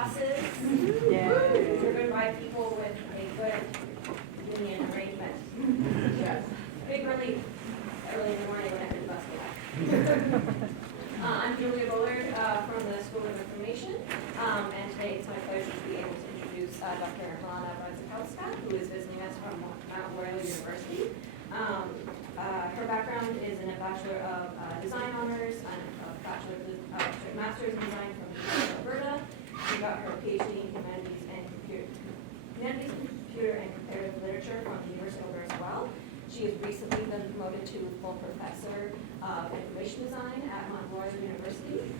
classes, driven by people with a good union arrangement. Yes. Big relief early in the morning when I did bus I'm Julia Bullard from the School of Information, and today it's my pleasure to be able to introduce Dr. Milena Radzikowska, who is visiting us from Mount Royal University. Her background is in a Bachelor of Design Honors and a Master's in Design from the University of Alberta. She got her PhD in Humanities and Computer and Comparative Literature from the University of Alberta as well. She has recently been promoted to full professor of information design at Mount Royal University.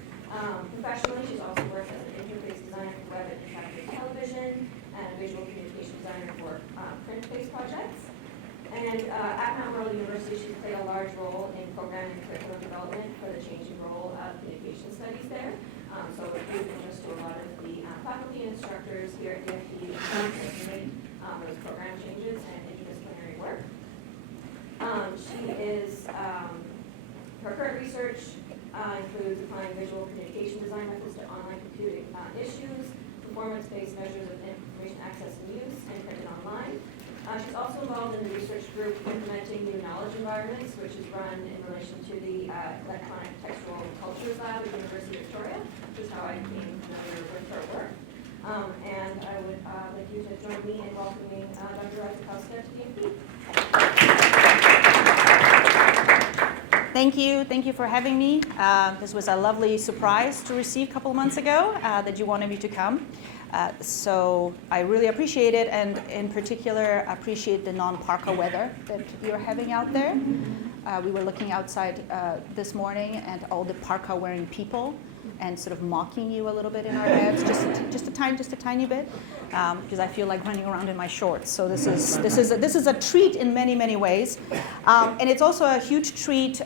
Professionally, she's also worked as an interface designer for web and interactive television and a visual communication designer for print-based projects. And at Mount Royal University, she's played a large role in programming and curriculum development for the changing role of communication studies there. So it gives interest to a lot of the faculty and instructors here at DFT to make those program changes and interdisciplinary work. Her current research includes applying visual communication design methods to online computing issues, performance-based measures of information access and use, and printed online. She's also involved in the research group implementing new knowledge environments, which is run in relation to the Electronic Textual Cultures Lab at the University of Victoria, which is how I became familiar with her work. And I would like you to join me in welcoming Dr. Radzikowska to DFT. Thank you for having me. This was a lovely surprise to receive a couple of months ago that you wanted me to come. So I really appreciate it, and in particular appreciate the non-parka weather that you're having out there. We were looking outside this morning and all the parka wearing people and sort of mocking you a little bit in our heads, just a tiny bit, because I feel like running around in my shorts. So this is a treat in many ways, and it's also a huge treat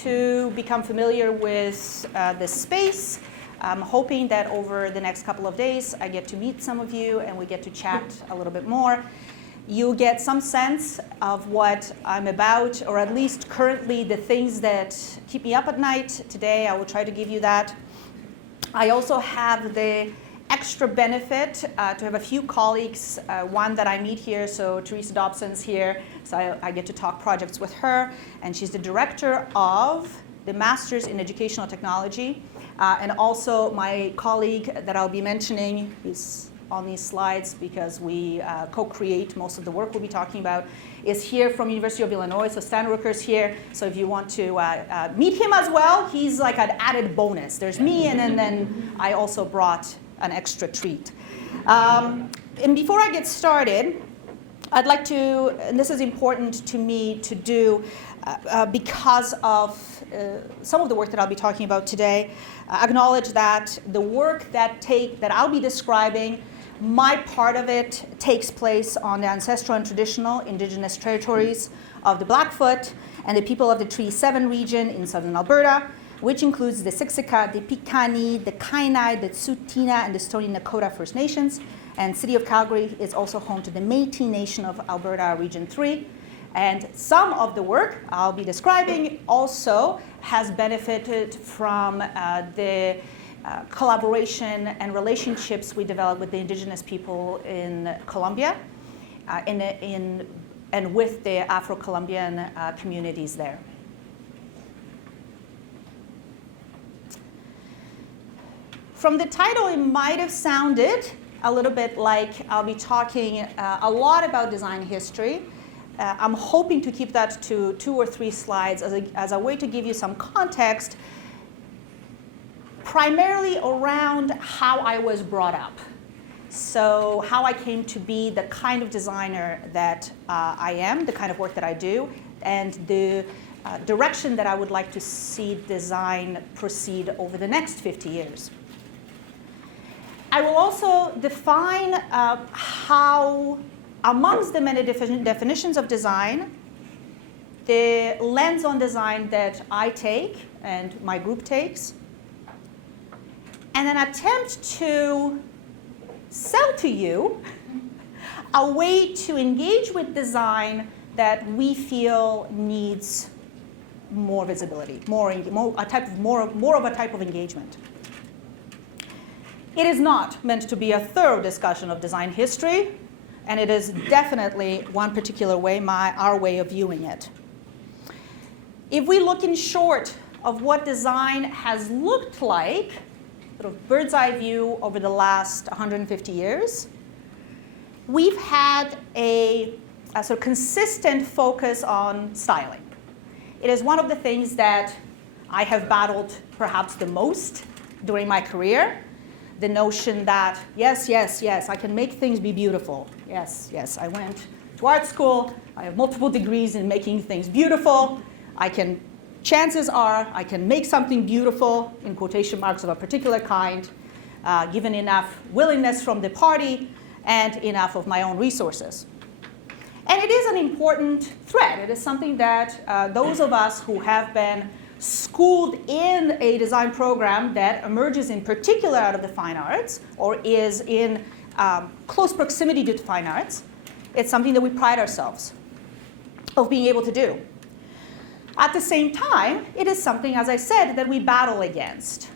to become familiar with this space. I'm hoping that over the next couple of days I get to meet some of you and we get to chat a little bit more. You'll get some sense of what I'm about, or at least currently the things that keep me up at night. Today I will try to give you that. I also have the extra benefit to have a few colleagues, one that I meet here, so Teresa Dobson's here, so I get to talk projects with her, and she's the director of the Masters in Educational Technology, and also my colleague that I'll be mentioning is on these slides because we co-create most of the work we'll be talking about, is here from University of Illinois, so Stan Rooker's here, so if you want to meet him as well, he's like an added bonus. There's me, and then I also brought an extra treat. And before I get started, I'd like to, and this is important to me to do because of some of the work that I'll be talking about today, acknowledge that the work that I'll be describing, my part of it takes place on the ancestral and traditional indigenous territories of the Blackfoot and the people of the Treaty 7 region in southern Alberta, which includes the Siksika, the Piikani, the Kainai, the Tsuut'ina, and the Stoney Nakoda First Nations. And City of Calgary is also home to the Métis Nation of Alberta Region 3. And some of the work I'll be describing also has benefited from the collaboration and relationships we developed with the Indigenous people in Colombia and with the Afro-Colombian communities there. From the title, it might have sounded a little bit like I'll be talking a lot about design history. I'm hoping to keep that to 2 or 3 slides as a way to give you some context, primarily around how I was brought up. So how I came to be the kind of designer that I am, the kind of work that I do, and the direction that I would like to see design proceed over the next 50 years. I will also define how, amongst the many definitions of design, the lens on design that I take and my group takes, and an attempt to sell to you a way to engage with design that we feel needs more visibility, more of a type of engagement. It is not meant to be a thorough discussion of design history, and it is definitely one particular way, our way of viewing it. If we look in short of what design has looked like, sort of bird's eye view over the last 150 years, we've had a sort of consistent focus on styling. It is one of the things that I have battled perhaps the most during my career. The notion that, yes, I can make things be beautiful. Yes, I went to art school. I have multiple degrees in making things beautiful. Chances are I can make something beautiful, in quotation marks, of a particular kind, given enough willingness from the party and enough of my own resources. And it is an important thread. It is something that those of us who have been schooled in a design program that emerges in particular out of the fine arts or is in close proximity to fine arts, it's something that we pride ourselves of being able to do. At the same time, it is something, as I said, that we battle against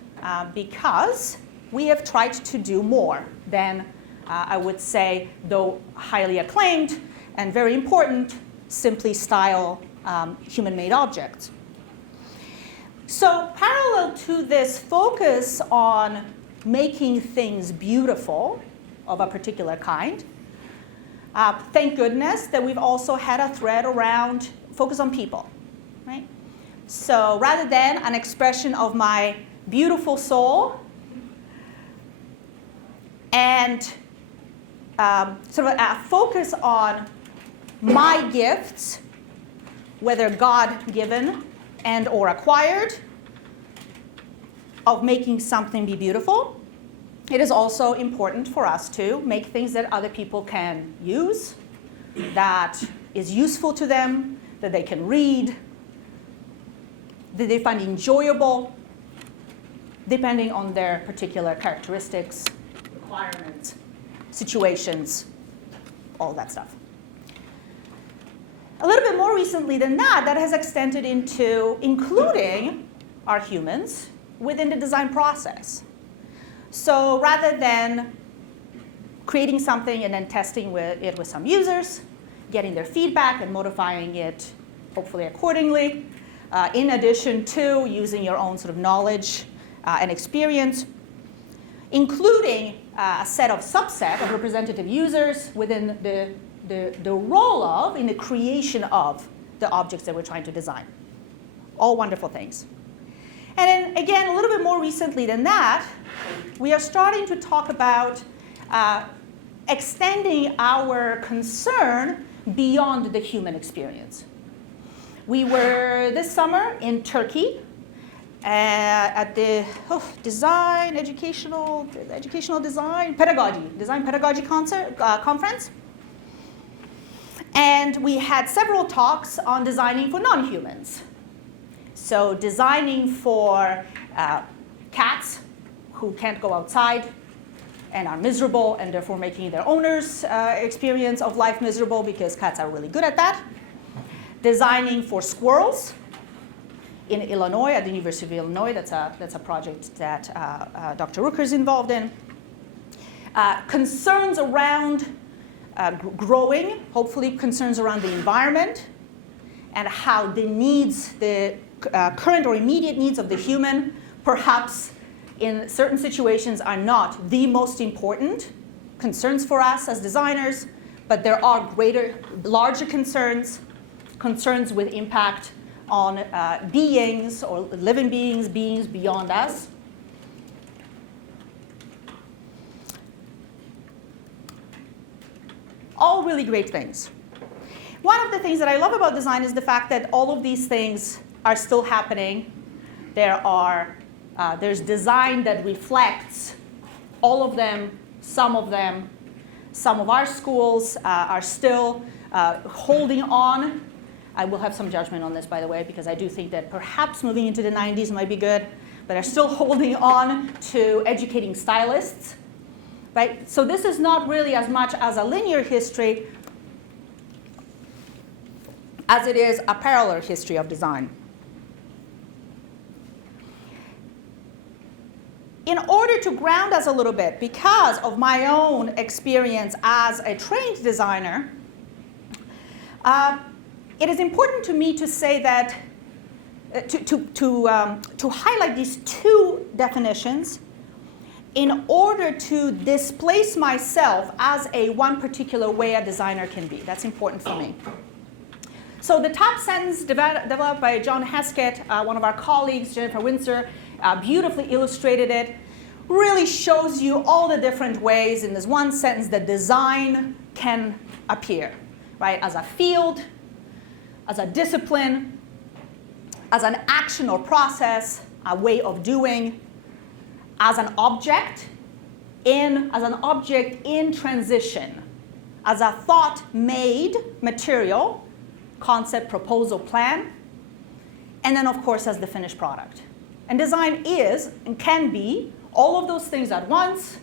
because we have tried to do more than, I would say, though highly acclaimed and very important, simply style human-made objects. So parallel to this focus on making things beautiful of a particular kind, thank goodness that we've also had a thread around focus on people, right? So rather than an expression of my beautiful soul and sort of a focus on my gifts, whether God-given and or acquired, of making something be beautiful, it is also important for us to make things that other people can use, that is useful to them, that they can read, that they find enjoyable, depending on their particular characteristics, requirements, situations, all that stuff. A little bit more recently than that, that has extended into including our humans within the design process. So rather than creating something and then testing it with some users, getting their feedback and modifying it hopefully accordingly, in addition to using your own sort of knowledge and experience, including a subset of representative users within the role of, in the creation of, the objects that we're trying to design. All wonderful things. And then again, a little bit more recently than that, we are starting to talk about extending our concern beyond the human experience. We were this summer in Turkey at the educational design pedagogy conference. And we had several talks on designing for non-humans. So designing for cats who can't go outside and are miserable and therefore making their owner's experience of life miserable because cats are really good at that. Designing for squirrels in Illinois, at the University of Illinois. That's a project that Dr. Rooker is involved in. Concerns around growing, hopefully concerns around the environment and how the current or immediate needs of the human, perhaps in certain situations, are not the most important concerns for us as designers, but there are larger concerns with impact on beings or living beings beyond us. All really great things. One of the things that I love about design is the fact that all of these things are still happening. There's design that reflects all of them, some of them. Some of our schools are still holding on. I will have some judgment on this, by the way, because I do think that perhaps moving into the 90s might be good, but are still holding on to educating stylists. Right? So this is not really as much as a linear history as it is a parallel history of design. in order to ground us a little bit, because of my own experience as a trained designer, it is important to me to say that, to highlight these two definitions in order to displace myself as a one particular way a designer can be. That's important for me. So the top sentence developed by John Heskett, one of our colleagues, Jennifer Windsor, beautifully illustrated it, really shows you all the different ways in this one sentence that design can appear, right? As a field, as a discipline, as an action or process, a way of doing, as an object in transition, as a thought-made material, concept, proposal, plan, and then of course as the finished product. And design is and can be all of those things at once,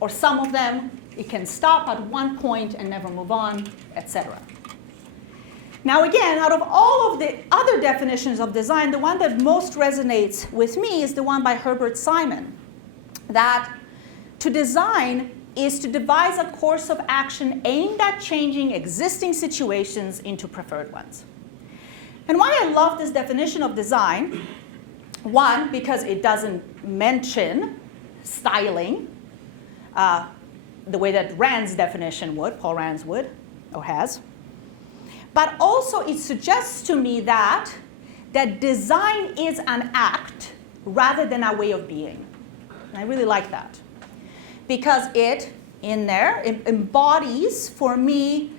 or some of them. It can stop at one point and never move on, etc. Now again, out of all of the other definitions of design, the one that most resonates with me is the one by Herbert Simon, that to design is to devise a course of action aimed at changing existing situations into preferred ones. And why I love this definition of design, one, because it doesn't mention styling the way that Rand's definition would, Paul Rand's would, or has. But also it suggests to me that design is an act rather than a way of being. And I really like that. Because it embodies for me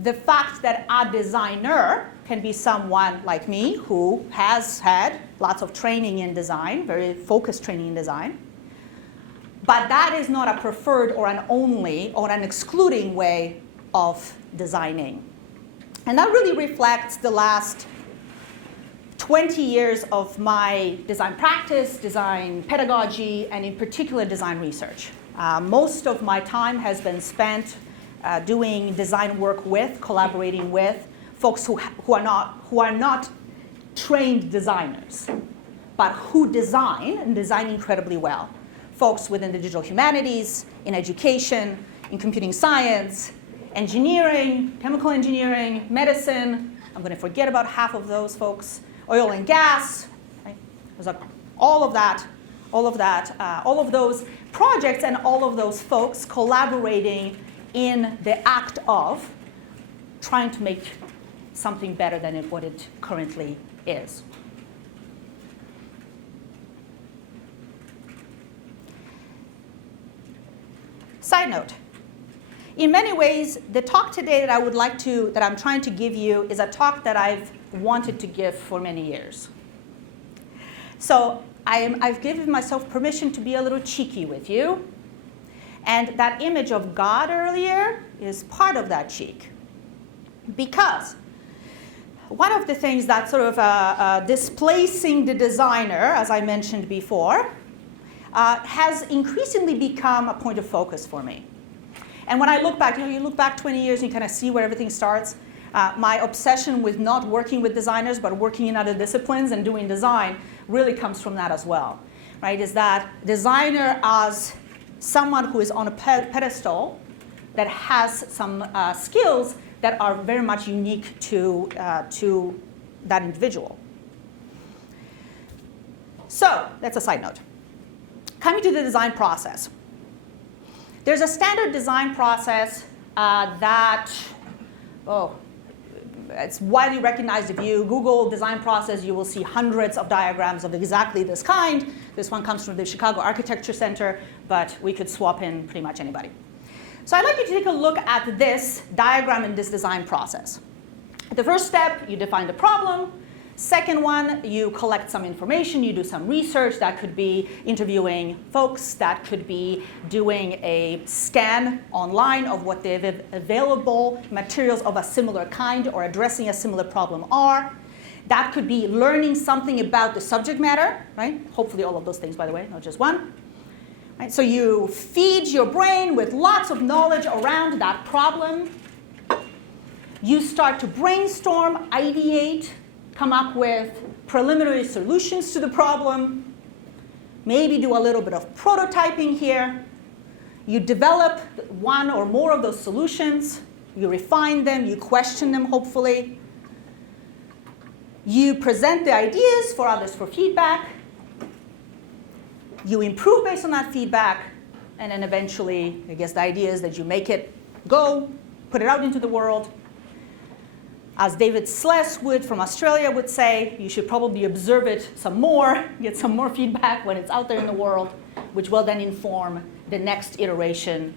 the fact that a designer can be someone like me who has had lots of training in design, very focused training in design. But that is not a preferred or an only or an excluding way of designing. And that really reflects the last 20 years of my design practice, design pedagogy, and in particular design research. Most of my time has been spent doing design work with, collaborating with folks who are not trained designers, but who design and design incredibly well. Folks within the digital humanities, in education, in computing science, engineering, chemical engineering, medicine. I'm going to forget about half of those folks. Oil and gas, right? All of those projects and all of those folks collaborating in the act of trying to make something better than what it currently is. Side note. In many ways, the talk today that I'm trying to give you is a talk that I've wanted to give for many years. So I've given myself permission to be a little cheeky with you. And that image of God earlier is part of that cheek. Because one of the things that sort of displacing the designer, as I mentioned before, has increasingly become a point of focus for me. And when I look back, you look back 20 years and you kind of see where everything starts. My obsession with not working with designers but working in other disciplines and doing design really comes from that as well, right? Is that designer as someone who is on a pedestal that has some skills that are very much unique to that individual. So that's a side note. Coming to the design process. There's a standard design process it's widely recognized. If you Google design process, you will see hundreds of diagrams of exactly this kind. This one comes from the Chicago Architecture Center, but we could swap in pretty much anybody. So I'd like you to take a look at this diagram in this design process. The first step, you define the problem. Second one, you collect some information, you do some research. That could be interviewing folks, that could be doing a scan online of what the available materials of a similar kind or addressing a similar problem are. That could be learning something about the subject matter, right? Hopefully all of those things, by the way, not just one. Right? So you feed your brain with lots of knowledge around that problem. You start to brainstorm, ideate, come up with preliminary solutions to the problem. maybe do a little bit of prototyping here. You develop one or more of those solutions. You refine them. You question them, hopefully. You present the ideas for others for feedback. You improve based on that feedback. And then eventually, I guess the idea is that you make it go, put it out into the world. As David Sless from Australia would say, you should probably observe it some more, get some more feedback when it's out there in the world, which will then inform the next iteration,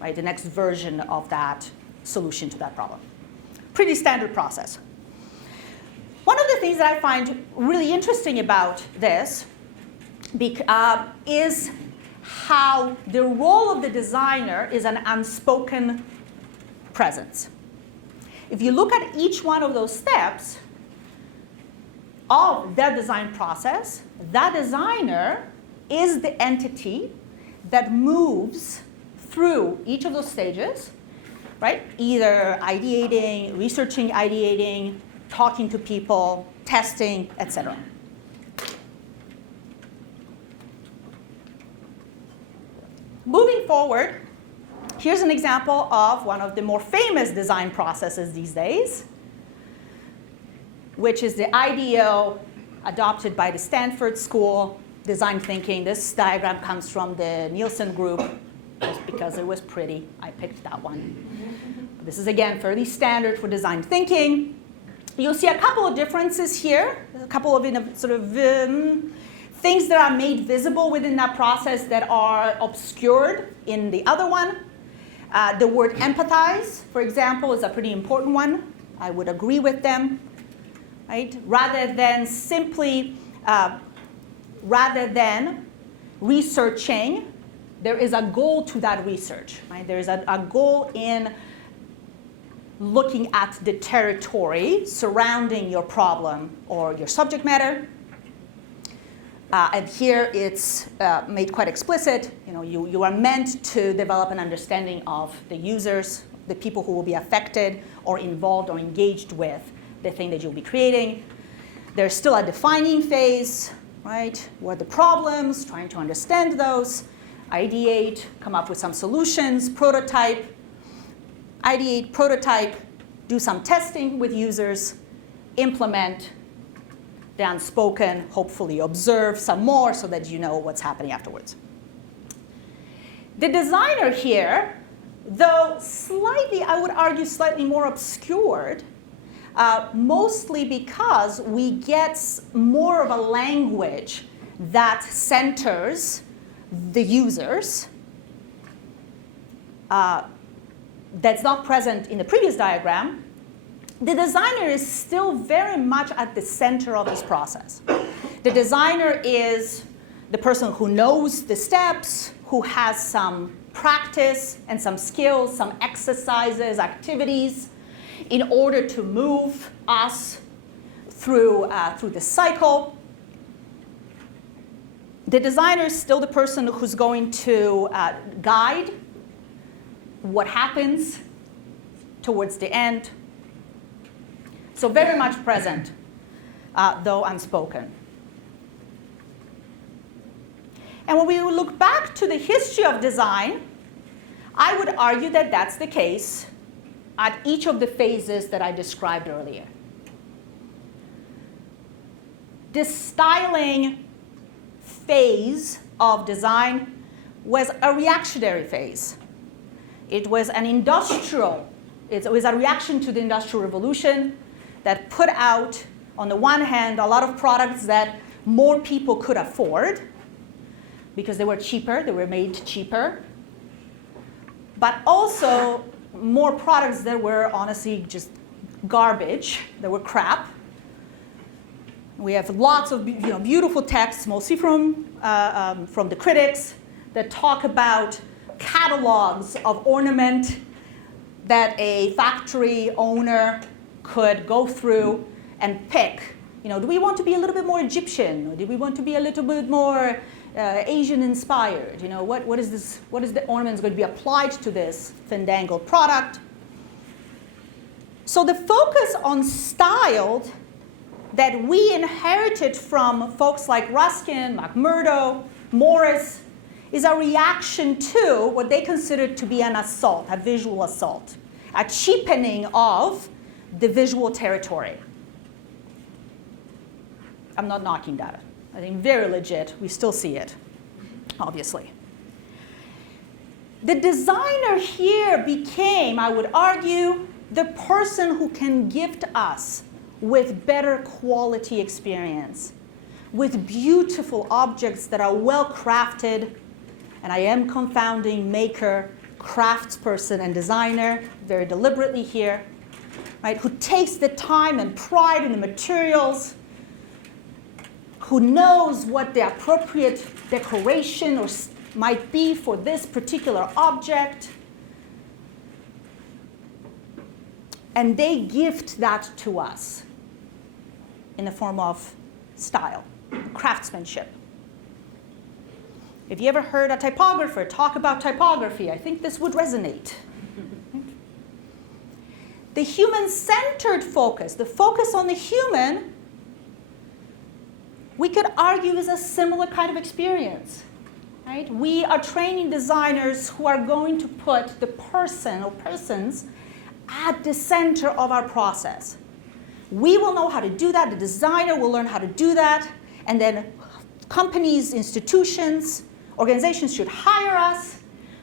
right, the next version of that solution to that problem. Pretty standard process. One of the things that I find really interesting about this is how the role of the designer is an unspoken presence. If you look at each one of those steps of their design process, that designer is the entity that moves through each of those stages, right? Either ideating, researching, ideating, talking to people, testing, etc. Moving forward, here's an example of one of the more famous design processes these days, which is the IDEO adopted by the Stanford School, design thinking. This diagram comes from the Nielsen group, just because it was pretty. I picked that one. This is, again, fairly standard for design thinking. You'll see a couple of differences here, a couple of things that are made visible within that process that are obscured in the other one. The word empathize, for example, is a pretty important one. I would agree with them, right? Rather than researching, there is a goal to that research, right? There is a goal in looking at the territory surrounding your problem or your subject matter. And here it's made quite explicit. You are meant to develop an understanding of the users, the people who will be affected or involved or engaged with the thing that you'll be creating. There's still a defining phase, right? What are the problems, trying to understand those, ideate, come up with some solutions, prototype, ideate, prototype, do some testing with users, implement, the unspoken, hopefully observe some more so that you know what's happening afterwards. The designer here, though slightly, I would argue, slightly more obscured, mostly because we get more of a language that centers the users that's not present in the previous diagram. The designer is still very much at the center of this process. The designer is the person who knows the steps, who has some practice and some skills, some exercises, activities, in order to move us through the cycle. The designer is still the person who's going to guide what happens towards the end. So very much present, though unspoken. And when we look back to the history of design, I would argue that that's the case at each of the phases that I described earlier. This styling phase of design was a reactionary phase. It was an industrial, it was a reaction to the Industrial Revolution that put out, on the one hand, a lot of products that more people could afford because they were cheaper, they were made cheaper, but also more products that were honestly just garbage, that were crap. We have lots of beautiful texts, mostly from the critics, that talk about catalogs of ornament that a factory owner could go through and pick. Do we want to be a little bit more Egyptian? Or do we want to be a little bit more Asian inspired? What is this? What is the ornaments going to be applied to this fandangled product? So the focus on styled that we inherited from folks like Ruskin, McMurdo, Morris, is a reaction to what they consider to be an assault, a visual assault, a cheapening of the visual territory. I'm not knocking that. I think very legit. We still see it, obviously. The designer here became, I would argue, the person who can gift us with better quality experience, with beautiful objects that are well crafted, and I am confounding maker, craftsperson, and designer very deliberately here, right? Who takes the time and pride in the materials, who knows what the appropriate decoration or might be for this particular object, and they gift that to us in the form of style, craftsmanship. If you ever heard a typographer talk about typography, I think this would resonate. The human-centered focus, the focus on the human, we could argue is a similar kind of experience. Right? We are training designers who are going to put the person or persons at the center of our process. We will know how to do that. The designer will learn how to do that. And then companies, institutions, organizations should hire us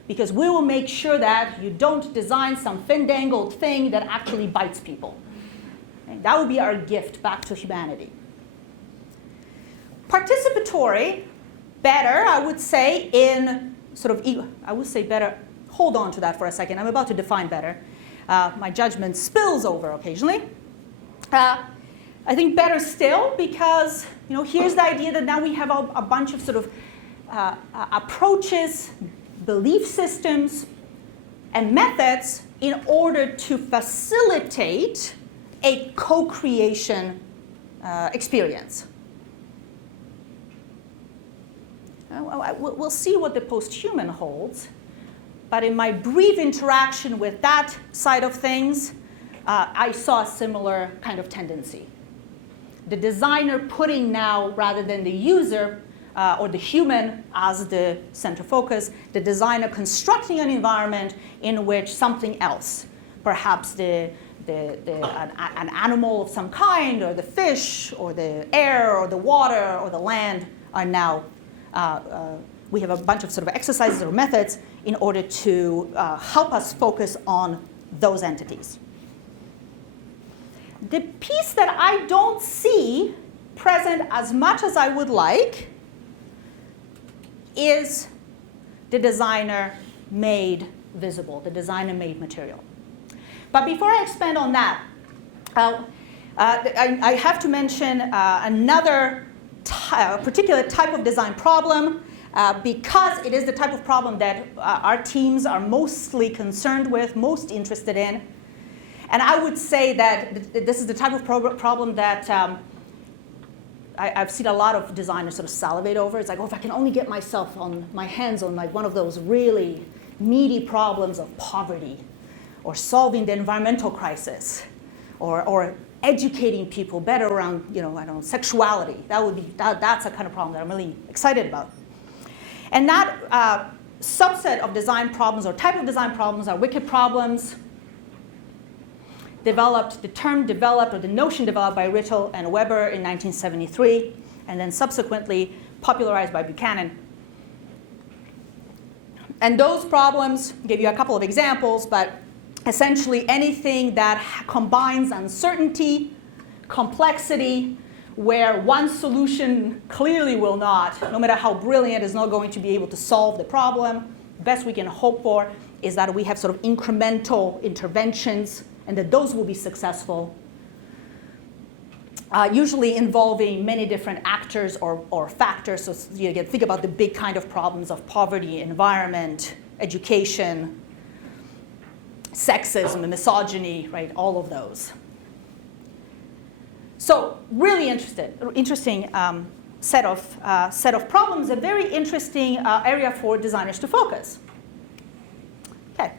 because we will make sure that you don't design some fin-dangled thing that actually bites people. Okay? That would be our gift back to humanity. Participatory, better, I would say, in sort of, I would say better, hold on to that for a second. I'm about to define better. My judgment spills over occasionally. I think better still because, here's the idea that now we have a bunch of sort of approaches, belief systems, and methods in order to facilitate a co-creation experience. We'll see what the post-human holds, but in my brief interaction with that side of things, I saw a similar kind of tendency. The designer putting now, rather than the user or the human as the center focus, the designer constructing an environment in which something else, perhaps an animal of some kind, or the fish, or the air, or the water, or the land, are now we have a bunch of sort of exercises or methods in order to help us focus on those entities. The piece that I don't see present as much as I would like is the designer made visible, the designer made material. But before I expand on that, I have to mention another particular type of design problem because it is the type of problem that our teams are mostly concerned with, most interested in. And I would say that this is the type of problem that I've seen a lot of designers sort of salivate over. It's like, if I can only get my hands on like one of those really meaty problems of poverty, or solving the environmental crisis, or educating people better around, sexuality. That's a kind of problem that I'm really excited about. And that subset of design problems or type of design problems are wicked problems. The notion developed by Rittel and Weber in 1973, and then subsequently popularized by Buchanan. And those problems, I'll give you a couple of examples, but essentially anything that combines uncertainty, complexity, where one solution clearly will not, no matter how brilliant, is not going to be able to solve the problem. The best we can hope for is that we have sort of incremental interventions and that those will be successful, usually involving many different actors or factors. So you can think about the big kind of problems of poverty, environment, education, sexism, and misogyny, right? All of those. So really interesting set of problems, a very interesting area for designers to focus. Okay.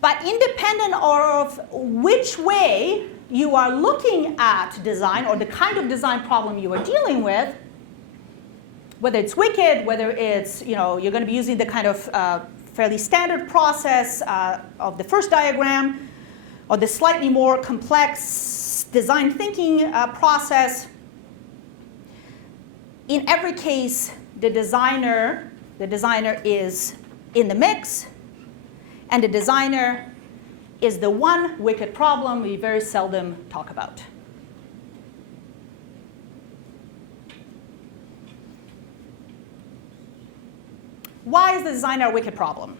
But independent of which way you are looking at design or the kind of design problem you are dealing with, whether it's wicked, whether it's, you're going to be using the kind of fairly standard process of the first diagram, or the slightly more complex design thinking process. In every case, the designer is in the mix, and the designer is the one wicked problem we very seldom talk about. Why is the designer a wicked problem?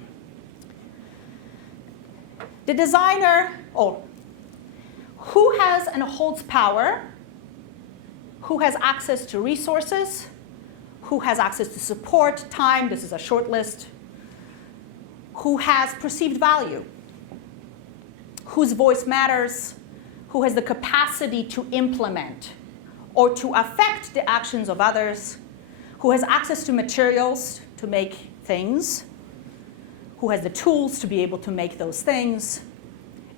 The designer, who has and holds power, who has access to resources, who has access to support, time, this is a short list, who has perceived value, whose voice matters, who has the capacity to implement or to affect the actions of others, who has access to materials to make things, who has the tools to be able to make those things,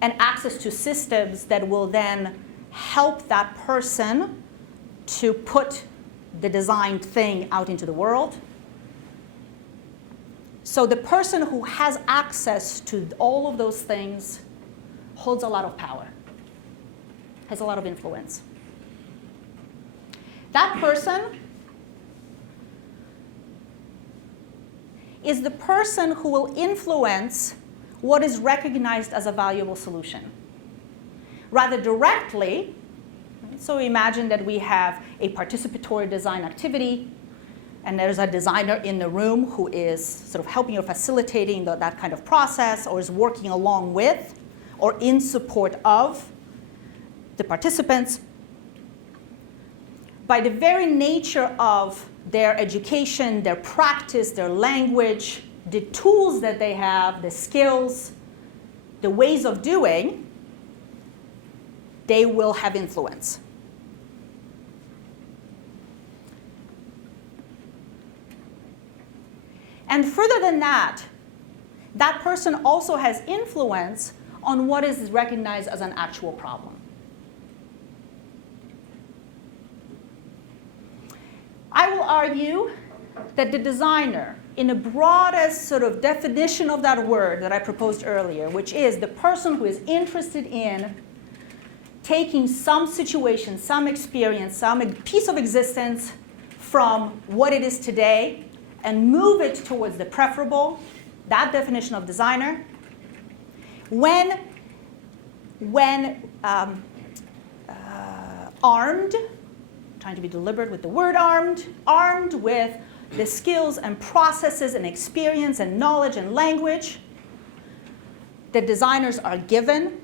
and access to systems that will then help that person to put the designed thing out into the world. So the person who has access to all of those things holds a lot of power, has a lot of influence. That person is the person who will influence what is recognized as a valuable solution. Rather directly, so imagine that we have a participatory design activity, and there's a designer in the room who is sort of helping or facilitating that kind of process, or is working along with or in support of the participants. By the very nature of their education, their practice, their language, the tools that they have, the skills, the ways of doing, they will have influence. And further than that, that person also has influence on what is recognized as an actual problem. I will argue that the designer, in the broadest sort of definition of that word that I proposed earlier, which is the person who is interested in taking some situation, some experience, some piece of existence from what it is today and move it towards the preferable, that definition of designer. When armed, trying to be deliberate with the word armed with the skills and processes and experience and knowledge and language that designers are given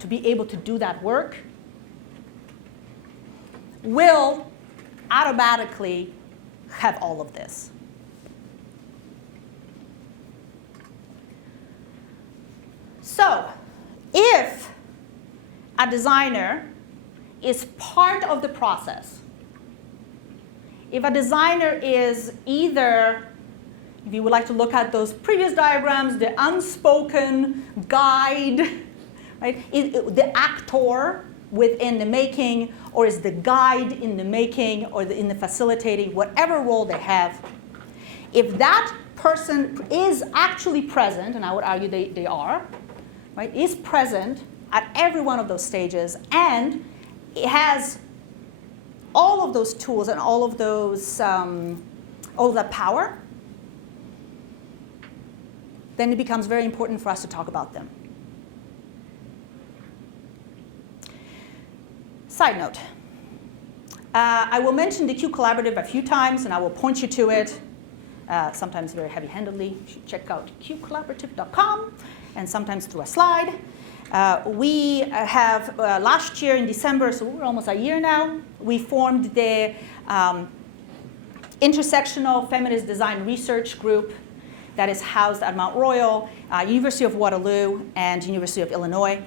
to be able to do that work, will automatically have all of this. So, if a designer is part of the process, if a designer is either, if you would like to look at those previous diagrams, the unspoken guide, right? The actor within the making, or is the guide in the making, or in the facilitating, whatever role they have. If that person is actually present, and I would argue they are, right, is present at every one of those stages, and it has all of those tools and all of those, all of that power, then it becomes very important for us to talk about them. Side note, I will mention the Q Collaborative a few times, and I will point you to it, sometimes very heavy-handedly. You should check out qcollaborative.com, and sometimes through a slide. We have, last year in December, so we're almost a year now, we formed the Intersectional Feminist Design Research Group that is housed at Mount Royal, University of Waterloo, and University of Illinois.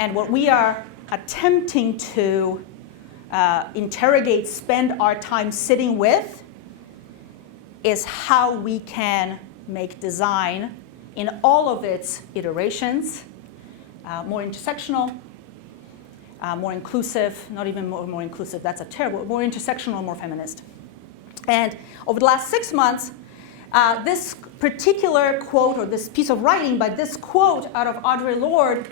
And what we are attempting to interrogate, spend our time sitting with, is how we can make design in all of its iterations more intersectional, more inclusive, not even more inclusive, that's a terrible, more intersectional, more feminist. And over the last 6 months, this particular quote, or this piece of writing, but this quote out of Audre Lorde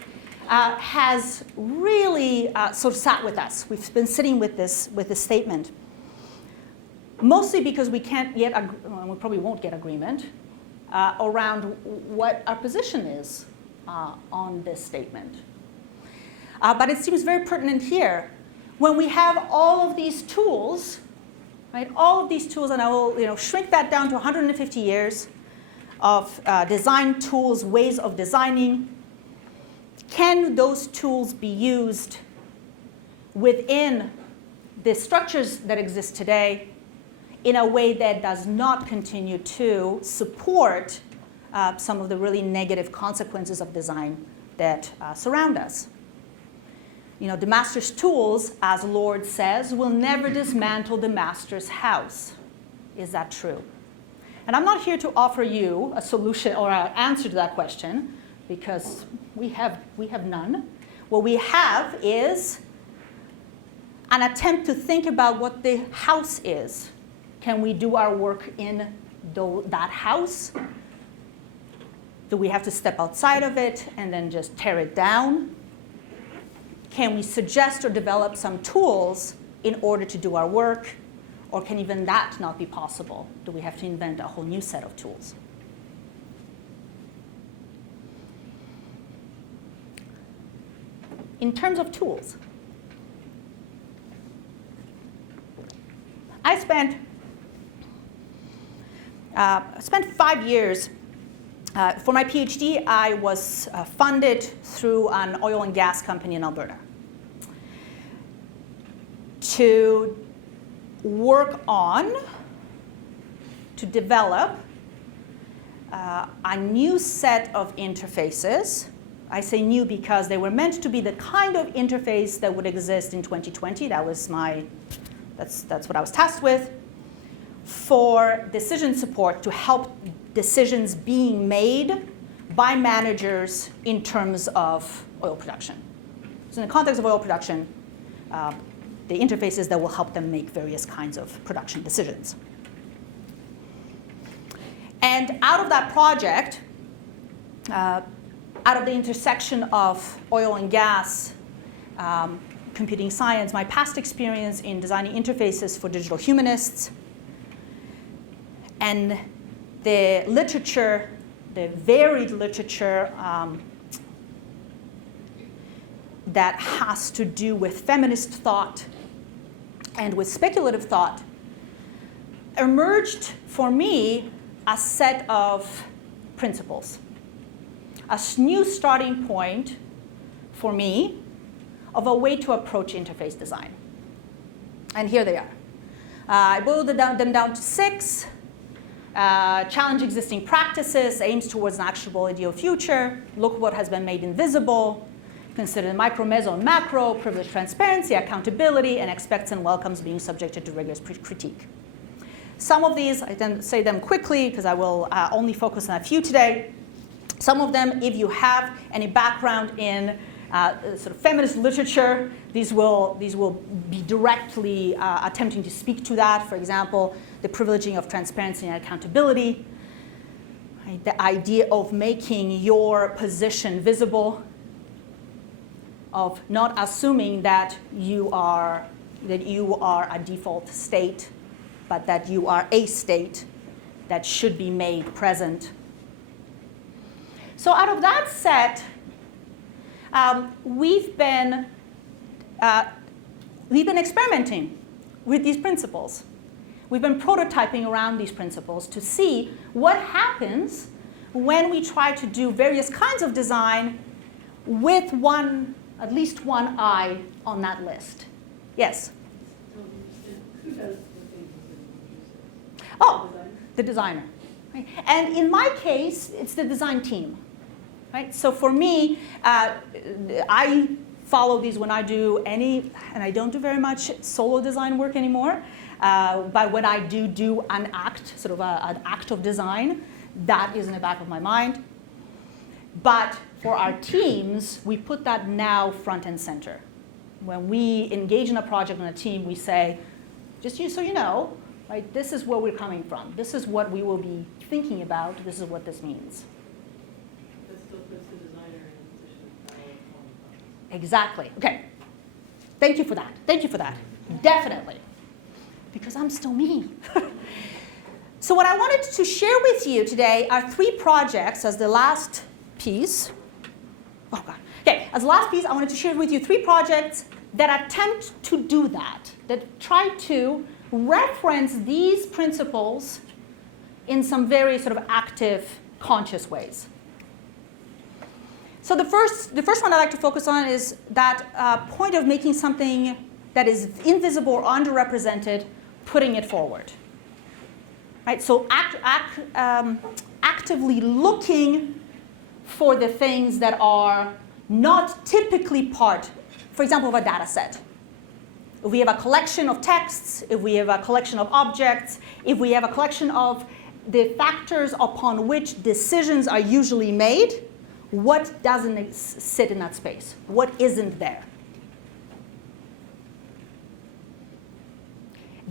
has really sort of sat with us. We've been sitting with this statement. Mostly because we can't yet, we probably won't get agreement around what our position is on this statement. But it seems very pertinent here. When we have all of these tools, right, all of these tools, and I will shrink that down to 150 years of design tools, ways of designing, can those tools be used within the structures that exist today in a way that does not continue to support some of the really negative consequences of design that surround us? The master's tools, as Lorde says, will never dismantle the master's house. Is that true? And I'm not here to offer you a solution or an answer to that question, because we have none. What we have is an attempt to think about what the house is. Can we do our work in that house? Do we have to step outside of it and then just tear it down? Can we suggest or develop some tools in order to do our work? Or can even that not be possible? Do we have to invent a whole new set of tools? In terms of tools, I spent 5 years. For my PhD, I was funded through an oil and gas company in Alberta to work on, to develop a new set of interfaces. I say new because they were meant to be the kind of interface that would exist in 2020. That's what I was tasked with, for decision support to help decisions being made by managers in terms of oil production. So in the context of oil production, the interfaces that will help them make various kinds of production decisions. And out of that project, out of the intersection of oil and gas, computing science, my past experience in designing interfaces for digital humanists, and the literature, the varied literature that has to do with feminist thought and with speculative thought, emerged for me a set of principles, a new starting point for me of a way to approach interface design. And here they are. I boiled them down to 6. Challenge existing practices, aims towards an actionable ideal future, look what has been made invisible, consider the micro, meso, and macro, privilege, transparency, accountability, and expects and welcomes being subjected to rigorous critique. Some of these, I then say them quickly because I will only focus on a few today. Some of them, if you have any background in sort of feminist literature, these will be directly attempting to speak to that. For example, the privileging of transparency and accountability, right? The idea of making your position visible, of not assuming that you are a default state, but that you are a state that should be made present. So out of that set, we've been experimenting with these principles. We've been prototyping around these principles to see what happens when we try to do various kinds of design with at least one eye on that list. Yes? Who does the things that you say? Oh, the designer. Right? And in my case, it's the design team. Right? So for me, I follow these when I do and I don't do very much solo design work anymore, but when I do an act, sort of an act of design, that is in the back of my mind. But for our teams, we put that now front and center. When we engage in a project on a team, we say, just so you know, right? This is where we're coming from. This is what we will be thinking about. This is what this means. That still puts the designer in a position of power and quality. Exactly. Okay. Thank you for that. Thank you for that. Definitely. Because I'm still me. So what I wanted to share with you today are 3 projects as the last piece. Oh, God. Okay, as the last piece, I wanted to share with you 3 projects that attempt to do that try to reference these principles in some very sort of active, conscious ways. So the first one I'd like to focus on is that point of making something that is invisible or underrepresented, putting it forward. Right? So actively looking for the things that are not typically part, for example, of a data set. If we have a collection of texts, if we have a collection of objects, if we have a collection of the factors upon which decisions are usually made, what doesn't sit in that space? What isn't there?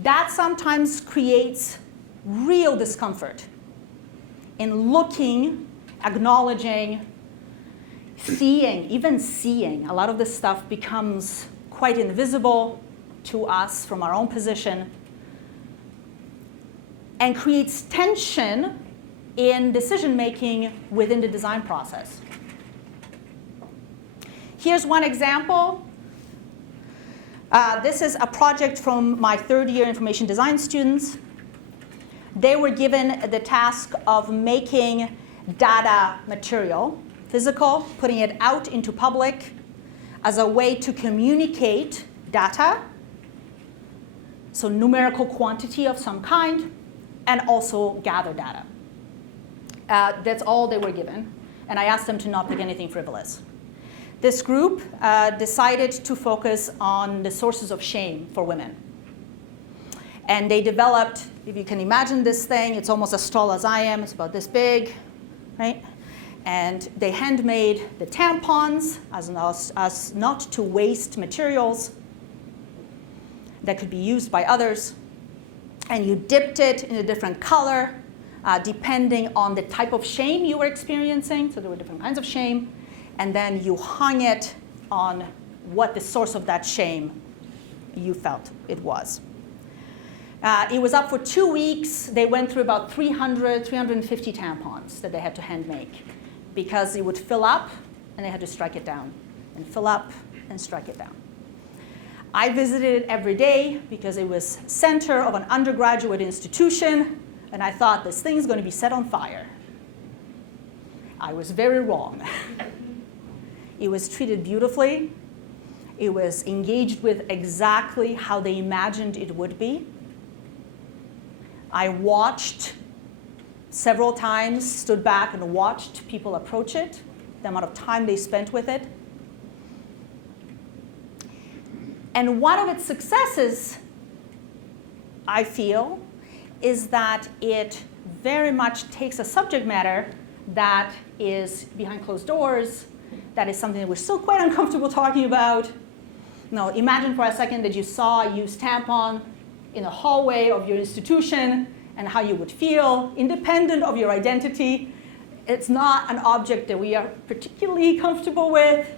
That sometimes creates real discomfort in looking, acknowledging, seeing, even seeing. A lot of this stuff becomes quite invisible to us from our own position and creates tension in decision making within the design process. Here's one example. This is a project from my 3rd-year information design students. They were given the task of making data material, physical, putting it out into public as a way to communicate data, so numerical quantity of some kind, and also gather data. That's all they were given, and I asked them to not pick anything frivolous. This group decided to focus on the sources of shame for women. And they developed, if you can imagine this thing, it's almost as tall as I am, it's about this big, right? And they handmade the tampons as not to waste materials that could be used by others. And you dipped it in a different color depending on the type of shame you were experiencing. So there were different kinds of shame. And then you hung it on what the source of that shame you felt it was. It was up for 2 weeks. They went through about 350 tampons that they had to hand make because it would fill up and they had to strike it down and fill up and strike it down. I visited it every day because it was center of an undergraduate institution, and I thought this thing's going to be set on fire. I was very wrong. It was treated beautifully. It was engaged with exactly how they imagined it would be. I watched several times, stood back and watched people approach it, the amount of time they spent with it. And one of its successes, I feel, is that it very much takes a subject matter that is behind closed doors, that is something that we're still quite uncomfortable talking about. Now, imagine for a second that you saw a used tampon in the hallway of your institution and how you would feel, independent of your identity. It's not an object that we are particularly comfortable with.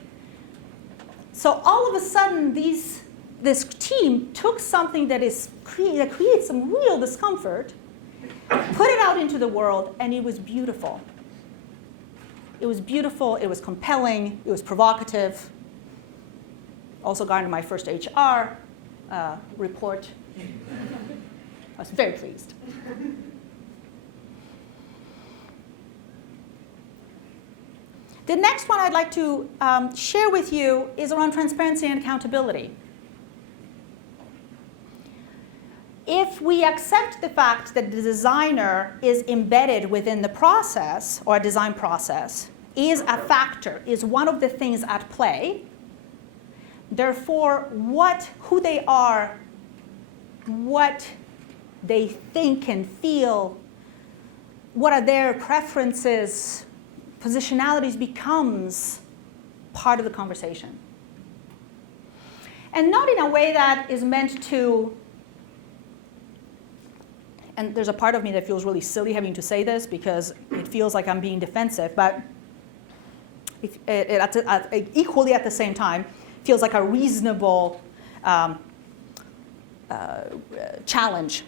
So all of a sudden, this team took something that creates some real discomfort, put it out into the world, and it was beautiful. It was beautiful, it was compelling, it was provocative. Also garnered my first HR report. I was very pleased. The next one I'd like to share with you is around transparency and accountability. If we accept the fact that the designer is embedded within the process, or a design process, is a factor, is one of the things at play, therefore, who they are, what they think and feel, what are their preferences, positionalities becomes part of the conversation. And not in a way that is meant to and there's a part of me that feels really silly having to say this because it feels like I'm being defensive, but equally at the same time feels like a reasonable challenge.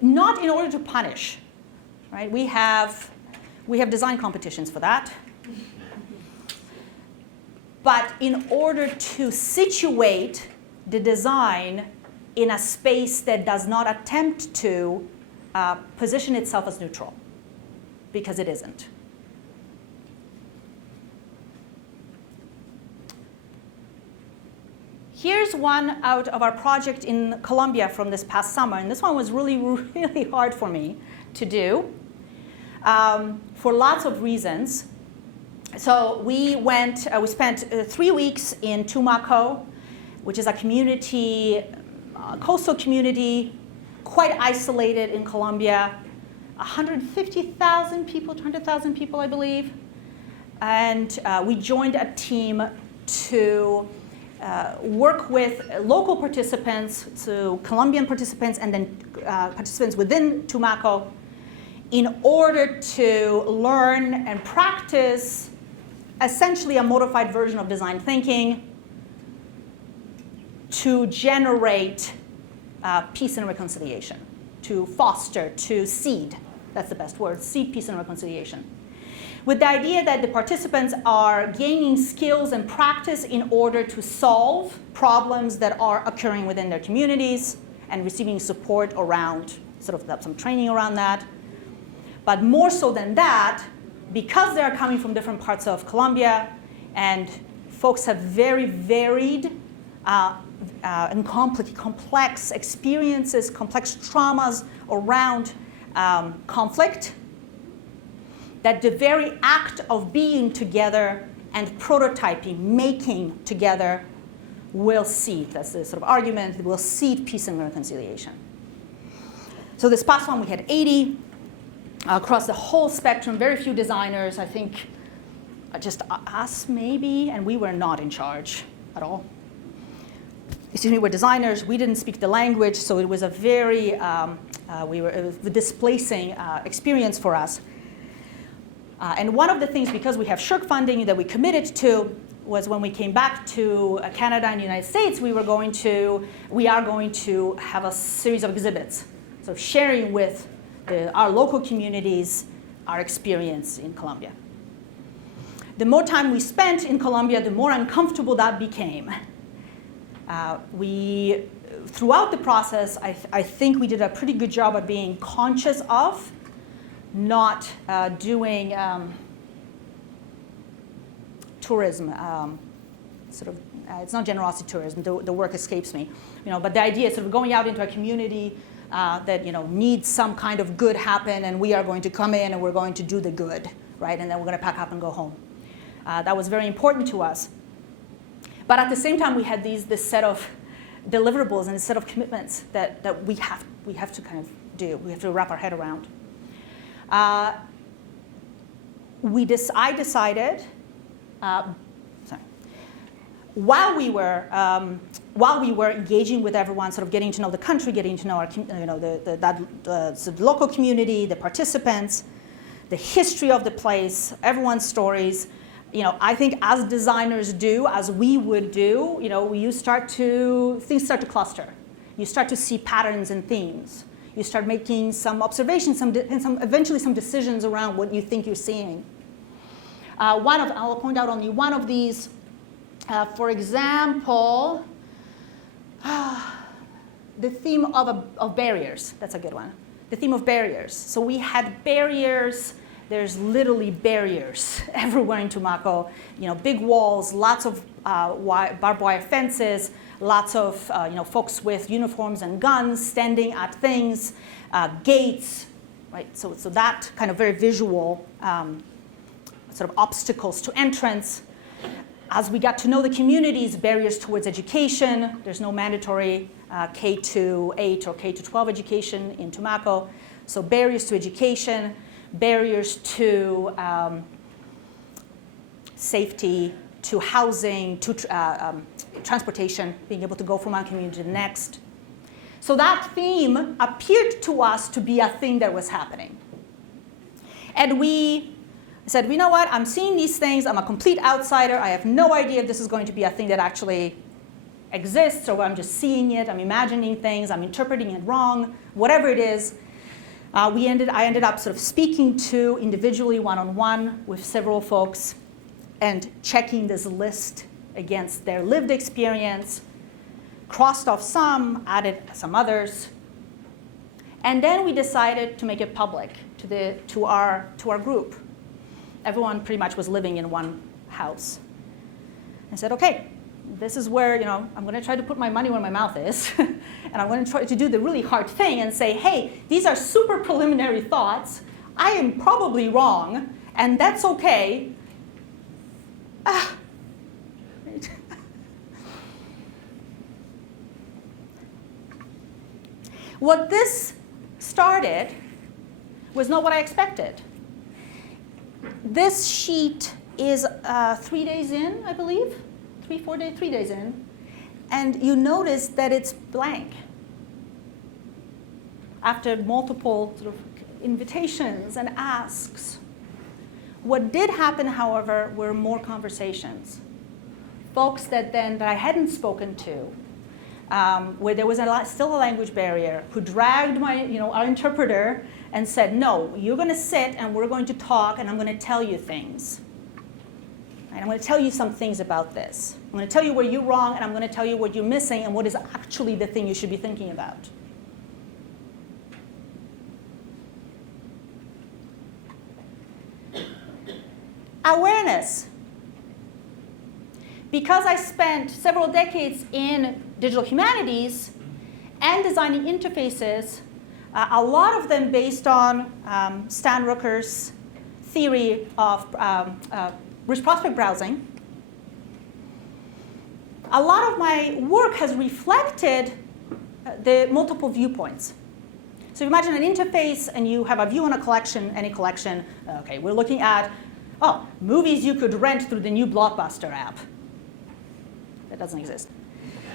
Not in order to punish, right? We have design competitions for that. But in order to situate the design in a space that does not attempt to position itself as neutral, because it isn't. Here's one out of our project in Colombia from this past summer, and this one was really, really hard for me to do for lots of reasons. So we spent 3 weeks in Tumaco, which is a community, coastal community, quite isolated in Colombia, 150,000 people, 200,000 people, I believe. And we joined a team to work with local participants, so Colombian participants, and then participants within Tumaco, in order to learn and practice essentially a modified version of design thinking to generate peace and reconciliation, to foster, to seed, that's the best word, seed peace and reconciliation. With the idea that the participants are gaining skills and practice in order to solve problems that are occurring within their communities and receiving support around, sort of some training around that. But more so than that, because they're coming from different parts of Colombia and folks have very varied and complex experiences, complex traumas around conflict, that the very act of being together and prototyping, making together, will seed, that's the sort of argument, will seed peace and reconciliation. So this past one we had 80 across the whole spectrum, very few designers, I think just us maybe, and we were not in charge at all. Excuse me, we're designers, we didn't speak the language, so it was a very, it was a displacing experience for us. And one of the things, because we have SSHRC funding that we committed to, was when we came back to Canada and the United States, we are going to have a series of exhibits, so sharing with our local communities our experience in Colombia. The more time we spent in Colombia, the more uncomfortable that became. Throughout the process, I think we did a pretty good job at being conscious of not doing tourism, it's not generosity tourism, the word escapes me, but the idea is sort of going out into a community that needs some kind of good happen, and we are going to come in and we're going to do the good, right? And then we're going to pack up and go home. That was very important to us. But at the same time, we had this set of deliverables and a set of commitments that we have to kind of do. We have to wrap our head around. I decided, while we were engaging with everyone, sort of getting to know the country, getting to know our, the local community, the participants, the history of the place, everyone's stories. I think as designers do, as we would do, things start to cluster. You start to see patterns and themes. You start making some observations, eventually some decisions around what you think you're seeing. I'll point out only one of these. For example, the theme of barriers. That's a good one. The theme of barriers. So we had barriers. There's literally barriers everywhere in Tumaco. Big walls, lots of barbed wire fences, lots of folks with uniforms and guns standing at things, gates, right? So that kind of very visual sort of obstacles to entrance. As we got to know the communities, barriers towards education. There's no mandatory K-8 or K-12 education in Tumaco. So barriers to education, barriers to safety, to housing, to transportation, being able to go from one community to the next. So that theme appeared to us to be a thing that was happening. And we said, you know what, I'm seeing these things, I'm a complete outsider, I have no idea if this is going to be a thing that actually exists, or I'm just seeing it, I'm imagining things, I'm interpreting it wrong, whatever it is. I ended up sort of speaking to individually, one-on-one, with several folks and checking this list against their lived experience, crossed off some, added some others. And then we decided to make it public to our group. Everyone pretty much was living in one house. I said, okay, this is where, I'm going to try to put my money where my mouth is. And I'm going to try to do the really hard thing and say, hey, these are super preliminary thoughts. I am probably wrong, and that's okay. What this started was not what I expected. This sheet is 3 days in, I believe. 3 days in. And you notice that it's blank. After multiple sort of invitations and asks. What did happen, however, were more conversations. Folks that I hadn't spoken to, where there was still a language barrier, who dragged our interpreter and said, no, you're going to sit and we're going to talk and I'm going to tell you things. And I'm going to tell you some things about this. I'm going to tell you where you're wrong, and I'm going to tell you what you're missing and what is actually the thing you should be thinking about. Awareness. Because I spent several decades in digital humanities and designing interfaces, a lot of them based on Stan Rooker's theory of rich prospect browsing. A lot of my work has reflected the multiple viewpoints. So imagine an interface and you have a view on a collection, any collection. Okay, we're looking at, movies you could rent through the new Blockbuster app. That doesn't exist.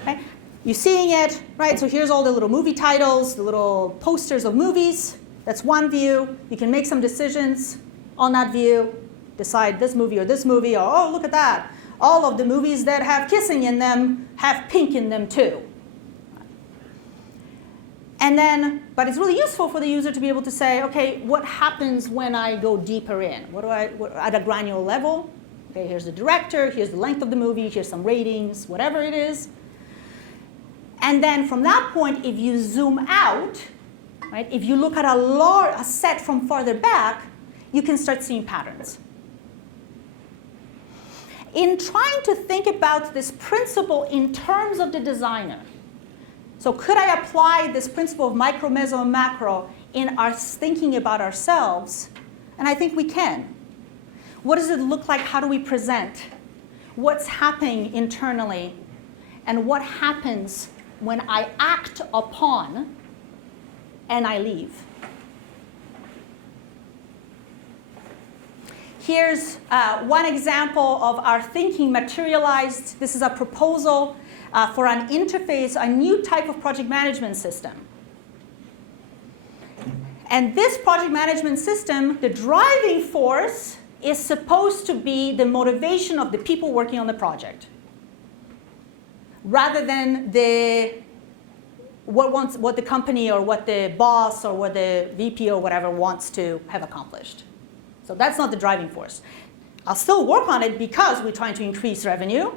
Okay? You're seeing it, right? So here's all the little movie titles, the little posters of movies. That's one view. You can make some decisions on that view. Decide this movie, or oh, look at that. All of the movies that have kissing in them have pink in them too. And then, but it's really useful for the user to be able to say, okay, what happens when I go deeper in? At a granular level? Okay, here's the director, here's the length of the movie, here's some ratings, whatever it is. And then from that point, if you zoom out, right, if you look at a set from farther back, you can start seeing patterns. In trying to think about this principle in terms of the designer, so could I apply this principle of micro, meso, and macro in our thinking about ourselves? And I think we can. What does it look like? How do we present? What's happening internally? And what happens when I act upon and I leave? Here's one example of our thinking materialized. This is a proposal for an interface, a new type of project management system. And this project management system, the driving force is supposed to be the motivation of the people working on the project, rather than what the company or what the boss or what the VP or whatever wants to have accomplished. So that's not the driving force. I'll still work on it because we're trying to increase revenue.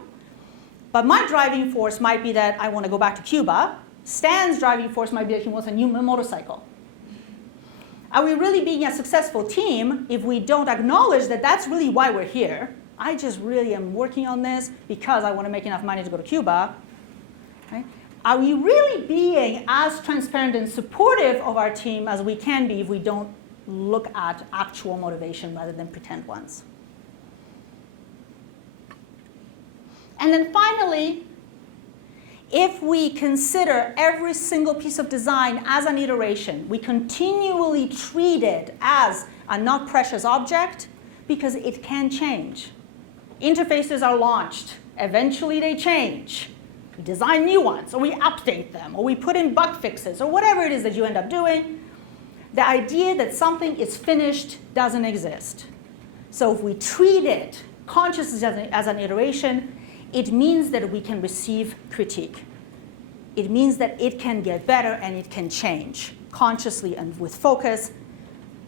But my driving force might be that I want to go back to Cuba. Stan's driving force might be that he wants a new motorcycle. Are we really being a successful team if we don't acknowledge that that's really why we're here? I just really am working on this because I want to make enough money to go to Cuba. Right? Are we really being as transparent and supportive of our team as we can be if we don't look at actual motivation rather than pretend ones? And then finally, if we consider every single piece of design as an iteration, we continually treat it as a not precious object because it can change. Interfaces are launched. Eventually they change. We design new ones, or we update them, or we put in bug fixes, or whatever it is that you end up doing. The idea that something is finished doesn't exist. So if we treat it consciously as an iteration, it means that we can receive critique. It means that it can get better and it can change consciously and with focus.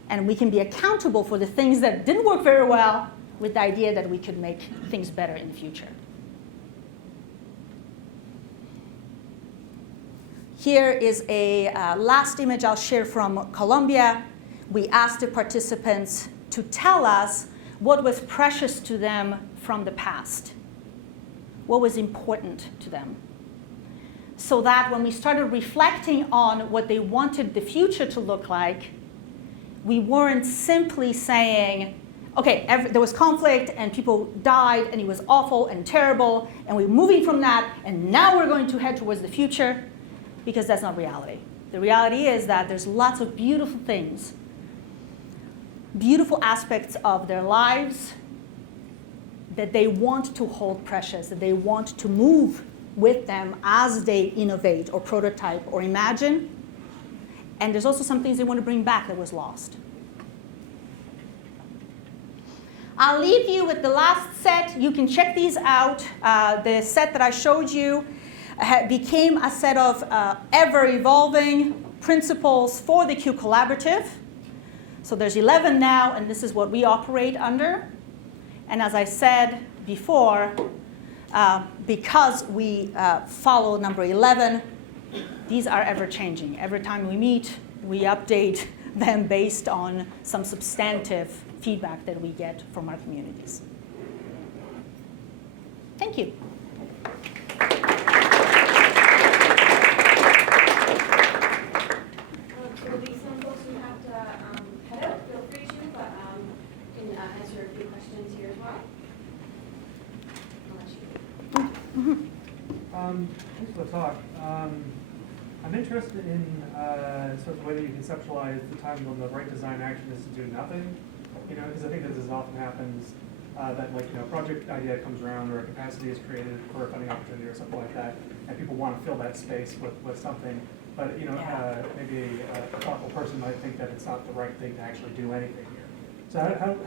And we can be accountable for the things that didn't work very well with the idea that we could make things better in the future. Here is a last image I'll share from Colombia. We asked the participants to tell us what was precious to them from the past, what was important to them, so that when we started reflecting on what they wanted the future to look like, we weren't simply saying, okay, there was conflict and people died and it was awful and terrible and we're moving from that and now we're going to head towards the future, because that's not reality. The reality is that there's lots of beautiful things, beautiful aspects of their lives that they want to hold precious, that they want to move with them as they innovate or prototype or imagine. And there's also some things they want to bring back that was lost. I'll leave you with the last set. You can check these out. The set that I showed you became a set of ever-evolving principles for the Q Collaborative. So there's 11 now, and this is what we operate under. And as I said before, because we follow number 11, these are ever-changing. Every time we meet, we update them based on some substantive feedback that we get from our communities. Thank you. So there'll be some folks who have to head out. Feel free to, but can answer a few questions here as well. I'll let you. Thanks for the talk. I'm interested in sort of the way that you conceptualize the time when the right design action is to do nothing. Because I think that this often happens that a project idea comes around or a capacity is created for a funding opportunity or something like that, and people want to fill that space with something. But maybe a thoughtful person might think that it's not the right thing to actually do anything here. So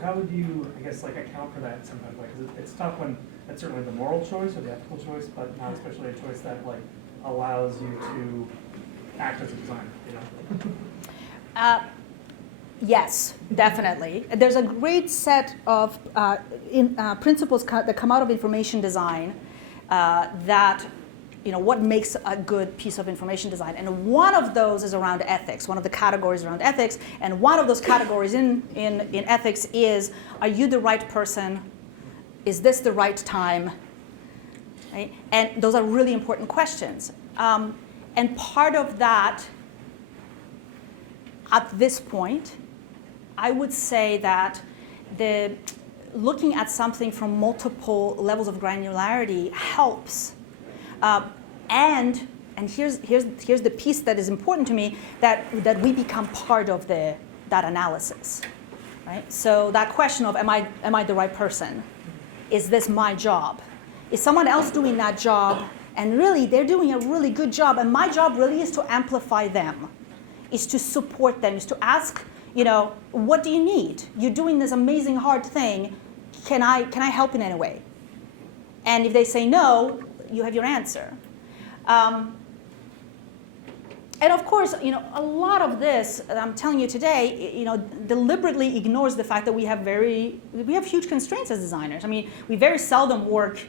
how would you, I guess, account for that sometimes? Because it's tough when it's certainly the moral choice or the ethical choice, but not especially a choice that allows you to act as a designer. Yes, definitely. There's a great set of principles that come out of information design that, what makes a good piece of information design. And one of those is around ethics, one of the categories around ethics. And one of those categories in ethics is, are you the right person? Is this the right time? Right? And those are really important questions. And part of that, at this point, I would say that looking at something from multiple levels of granularity helps. And here's the piece that is important to me, that we become part of that analysis. Right? So that question of, am I the right person? Is this my job? Is someone else doing that job? And really, they're doing a really good job. And my job really is to amplify them, is to support them, is to ask, what do you need? You're doing this amazing hard thing. Can I help in any way? And if they say no, you have your answer. And of course, a lot of this that I'm telling you today, deliberately ignores the fact that we have huge constraints as designers. I mean, we very seldom work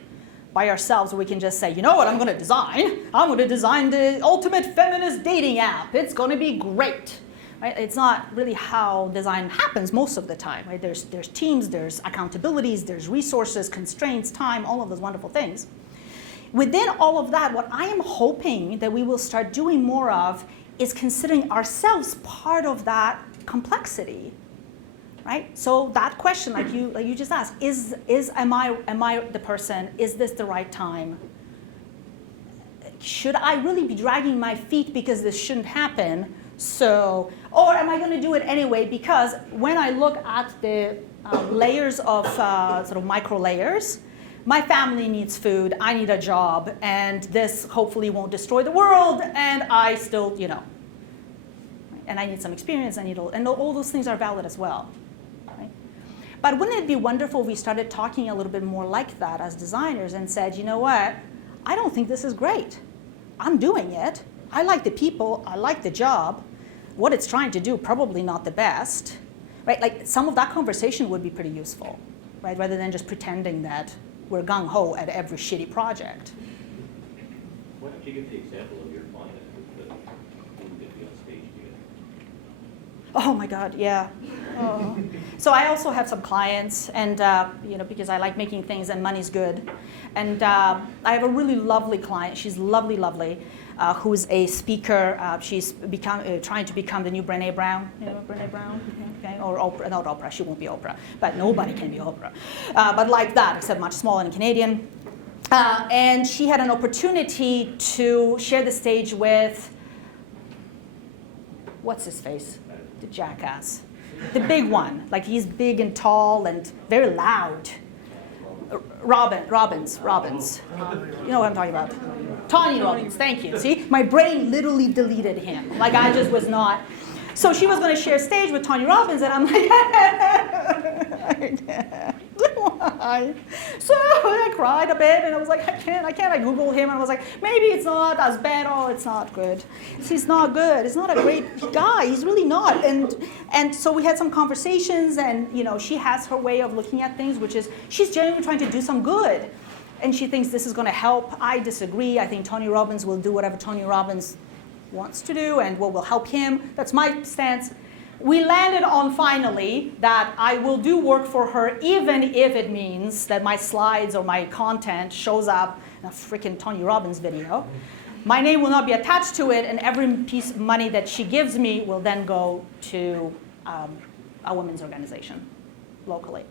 by ourselves where we can just say, you know what I'm going to design? I'm going to design the ultimate feminist dating app. It's going to be great. Right? It's not really how design happens most of the time. Right? There's teams, there's accountabilities, there's resources, constraints, time, all of those wonderful things. Within all of that, what I am hoping that we will start doing more of is considering ourselves part of that complexity. Right? So that question, like you just asked, am I the person? Is this the right time? Should I really be dragging my feet because this shouldn't happen? Or am I going to do it anyway? Because when I look at the layers of sort of micro layers, my family needs food, I need a job, and this hopefully won't destroy the world, and I still, and I need some experience, and all those things are valid as well. Right? But wouldn't it be wonderful if we started talking a little bit more like that as designers and said, you know what, I don't think this is great. I'm doing it. I like the people, I like the job. What it's trying to do, probably not the best. Right? Like some of that conversation would be pretty useful, right? Rather than just pretending that we're gung-ho at every shitty project. Why don't you give the example of your client who's going to be on stage together? Oh my God, yeah. Oh. So I also have some clients, and because I like making things and money's good. And I have a really lovely client. She's lovely, lovely, who's a speaker. She's trying to become the new Brené Brown. You know Brené Brown? Okay. Or Oprah, not Oprah, she won't be Oprah, but nobody can be Oprah. But like that, except much smaller and Canadian. And she had an opportunity to share the stage with, what's his face? The jackass. The big one. Like he's big and tall and very loud. Robbins. You know what I'm talking about. Tony Robbins, thank you. See, my brain literally deleted him. Like I just was not. So she was going to share stage with Tony Robbins, and I'm like, why? So I cried a bit, and I was like, I can't. I Googled him, and I was like, maybe it's not as bad. Oh, it's not good. He's not good. He's not a great guy. He's really not. And so we had some conversations, and she has her way of looking at things, which is she's genuinely trying to do some good. And she thinks this is going to help. I disagree. I think Tony Robbins will do whatever Tony Robbins wants to do and what will help him. That's my stance. We landed on finally that I will do work for her even if it means that my slides or my content shows up in a freaking Tony Robbins video. My name will not be attached to it, and every piece of money that she gives me will then go to a women's organization locally.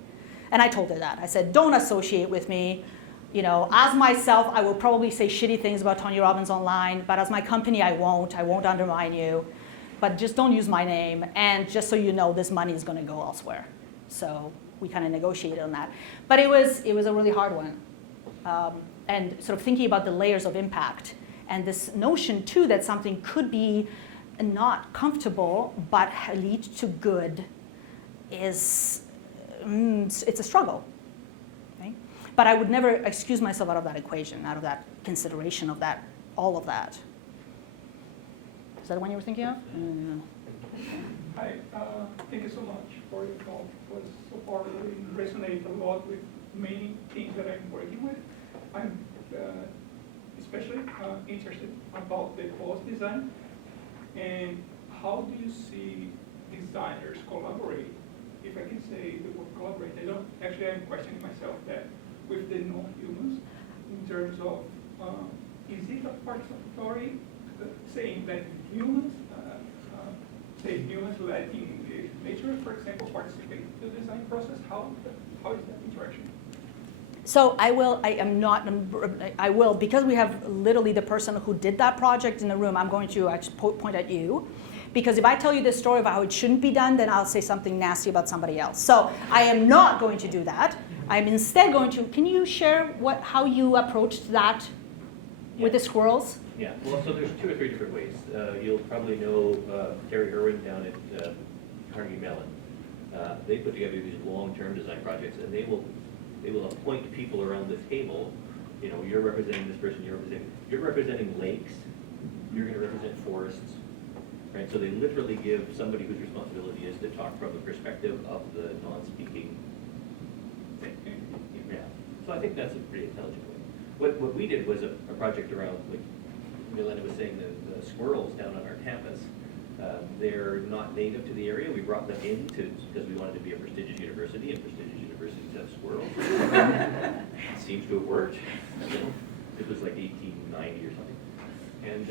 And I told her that. I said, don't associate with me. As myself, I will probably say shitty things about Tony Robbins online, but as my company, I won't undermine you. But just don't use my name, and just so you know, this money is going to go elsewhere. So we kind of negotiated on that. But it was a really hard one. And sort of thinking about the layers of impact, and this notion, too, that something could be not comfortable, but lead to good it's a struggle. But I would never excuse myself out of that equation, out of that consideration of that, all of that. Is that the one you were thinking of? Hi, thank you so much for your talk. It was so far really resonated a lot with many things that I'm working with. I'm especially interested about the post design and how do you see designers collaborate? If I can say the word collaborate, I'm questioning myself that with the non-humans in terms of, is it a participatory saying that humans, letting nature, for example, participate in the design process? How is that interaction? So I will, because we have literally the person who did that project in the room, I'm going to actually point at you. Because if I tell you this story about how it shouldn't be done, then I'll say something nasty about somebody else. So I am not going to do that. I'm instead going to, can you share how you approached that with the squirrels? Yeah, well, so there's 2 or 3 different ways. You'll probably know Terry Irwin down at Carnegie Mellon. They put together these long-term design projects, and they will appoint people around the table. You're representing this person, you're representing lakes, you're going to represent forests, right? So they literally give somebody whose responsibility is to talk from the perspective of the non-speaking thing. Yeah. So I think that's a pretty intelligent way. What we did was a project around, like Milena was saying, the squirrels down on our campus. They're not native to the area. We brought them in because we wanted to be a prestigious university, and prestigious universities have squirrels. It seems to have worked. It was like 1890 or something. And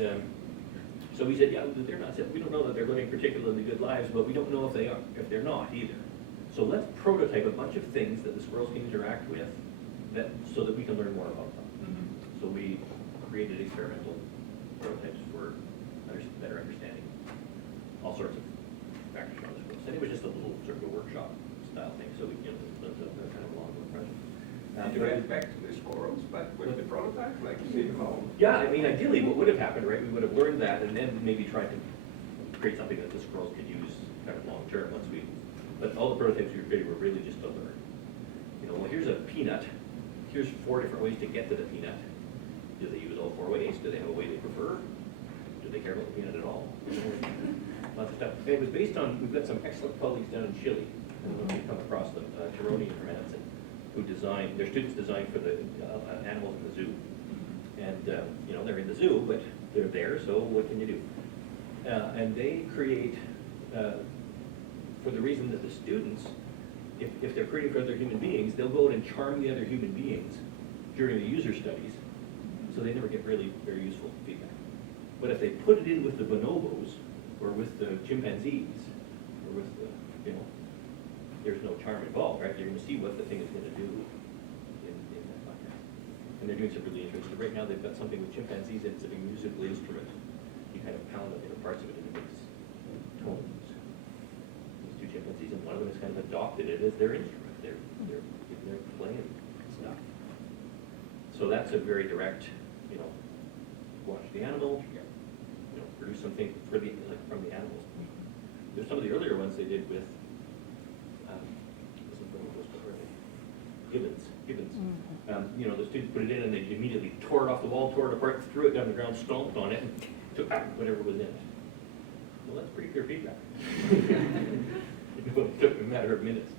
so we said, yeah, they're not. We don't know that they're living particularly good lives, but we don't know if they are, if they're not either. So let's prototype a bunch of things that the squirrels can interact with, so that we can learn more about them. Mm-hmm. So we created experimental prototypes for better understanding all sorts of factors around the squirrels. And it was just a little sort of a workshop style thing, so we lived up there kind of along with the project. Direct back to the squirrels, but with the prototype, like see how. Yeah, I mean, ideally, what would have happened, right, we would have learned that and then maybe tried to create something that the squirrels could use kind of long term once we, but all the prototypes we created were really just to learn. You know, well, here's a peanut, here's 4 different ways to get to the peanut. Do they use all 4 ways? Do they have a way they prefer? Do they care about the peanut at all? Lots of stuff. And it was based on, we've got some excellent colleagues down in Chile, I don't know if you've come across them, Tironi and Hermansen, who designed, their students designed for the animals in the zoo. And, you know, they're in the zoo, but they're there, so what can you do? And they create, for the reason that the students, if they're creating for other human beings, they'll go out and charm the other human beings during the user studies, so they never get really very useful feedback. But if they put it in with the bonobos, or with the chimpanzees, or with the, you know, there's no charm involved, right? You're going to see what the thing is going to do in that context. And they're doing some really interesting. Right now they've got something with chimpanzees, and it's a musical instrument. You kind of pound the different parts of it and it makes tones. These 2 chimpanzees, and one of them has kind of adopted it as their instrument. They're playing stuff. So that's a very direct, you know, watch the animal, you know, produce something for the, like, from the animals. There's some of the earlier ones they did with gibbons. You know, the students put it in and they immediately tore it off the wall, tore it apart, threw it down the ground, stomped on it, and took out whatever was in it. Well, that's pretty clear feedback. It took a matter of minutes.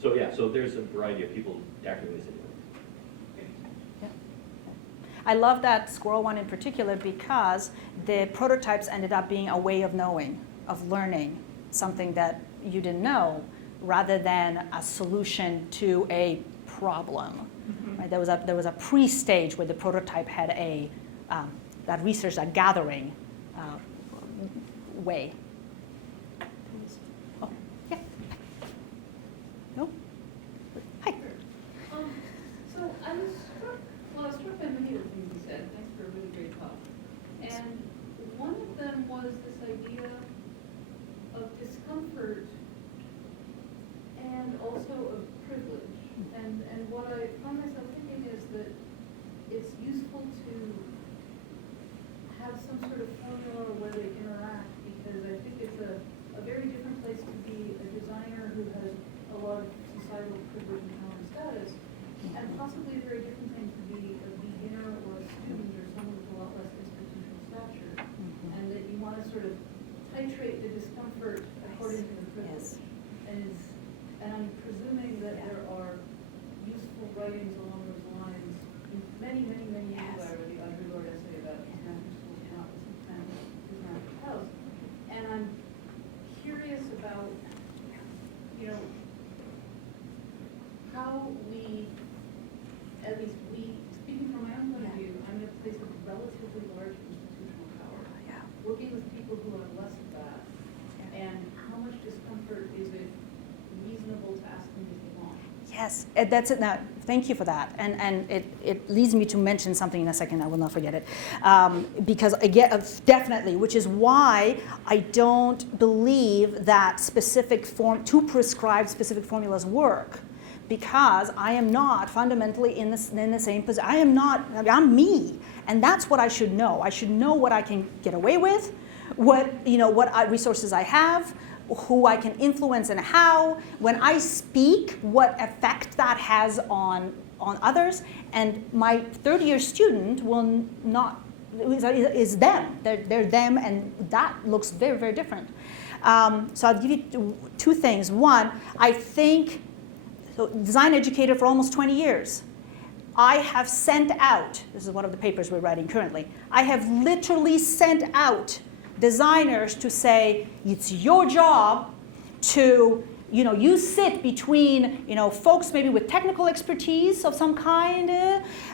So yeah, so there's a variety of people tackling this anyway. I love that squirrel one in particular because the prototypes ended up being a way of knowing, of learning something that you didn't know, rather than a solution to a problem. Right? There was a pre-stage where the prototype had a that research, that gathering way. Oh, yeah. No. Hi. So I was struck by many of the things you said. Thanks for a really great talk. And one of them was this idea of discomfort and also of privilege. And what I find myself thinking is that it's useful to have some sort of formula where they interact, because I think it's a very different place to be a designer who has a lot of societal privilege and power and status, and possibly a very different thing to be a beginner or a student or someone with a lot less institutional stature, and that you want to sort of titrate the discomfort according to the privilege. Yes. And I'm presuming that there are useful writings along those lines. Many years ago, I read the Audre Lorde essay about international schools not design the house. And I'm curious about, you know, how we, at least we, speaking from my own point of view, I'm in a place of relatively large institutional power. Yeah. Working with people who have less of that, and how much discomfort is it reasonable to ask them if they want? Yes, that's it. Now, thank you for that. And it leads me to mention something in a second. I will not forget it. Because, again, definitely, which is why I don't believe that prescribed specific formulas work. Because I am not fundamentally in the same position. I'm me. And that's what I should know. I should know what I can get away with, what resources I have, who I can influence and how. When I speak, what effect that has on others. And my third-year student will not, is them. They're them, and that looks very, very different. So I'll give you 2 things. One, I think, so design educator for almost 20 years. I have sent out, this is one of the papers we're writing currently, I have literally sent out designers to say, it's your job to, you sit between, folks maybe with technical expertise of some kind,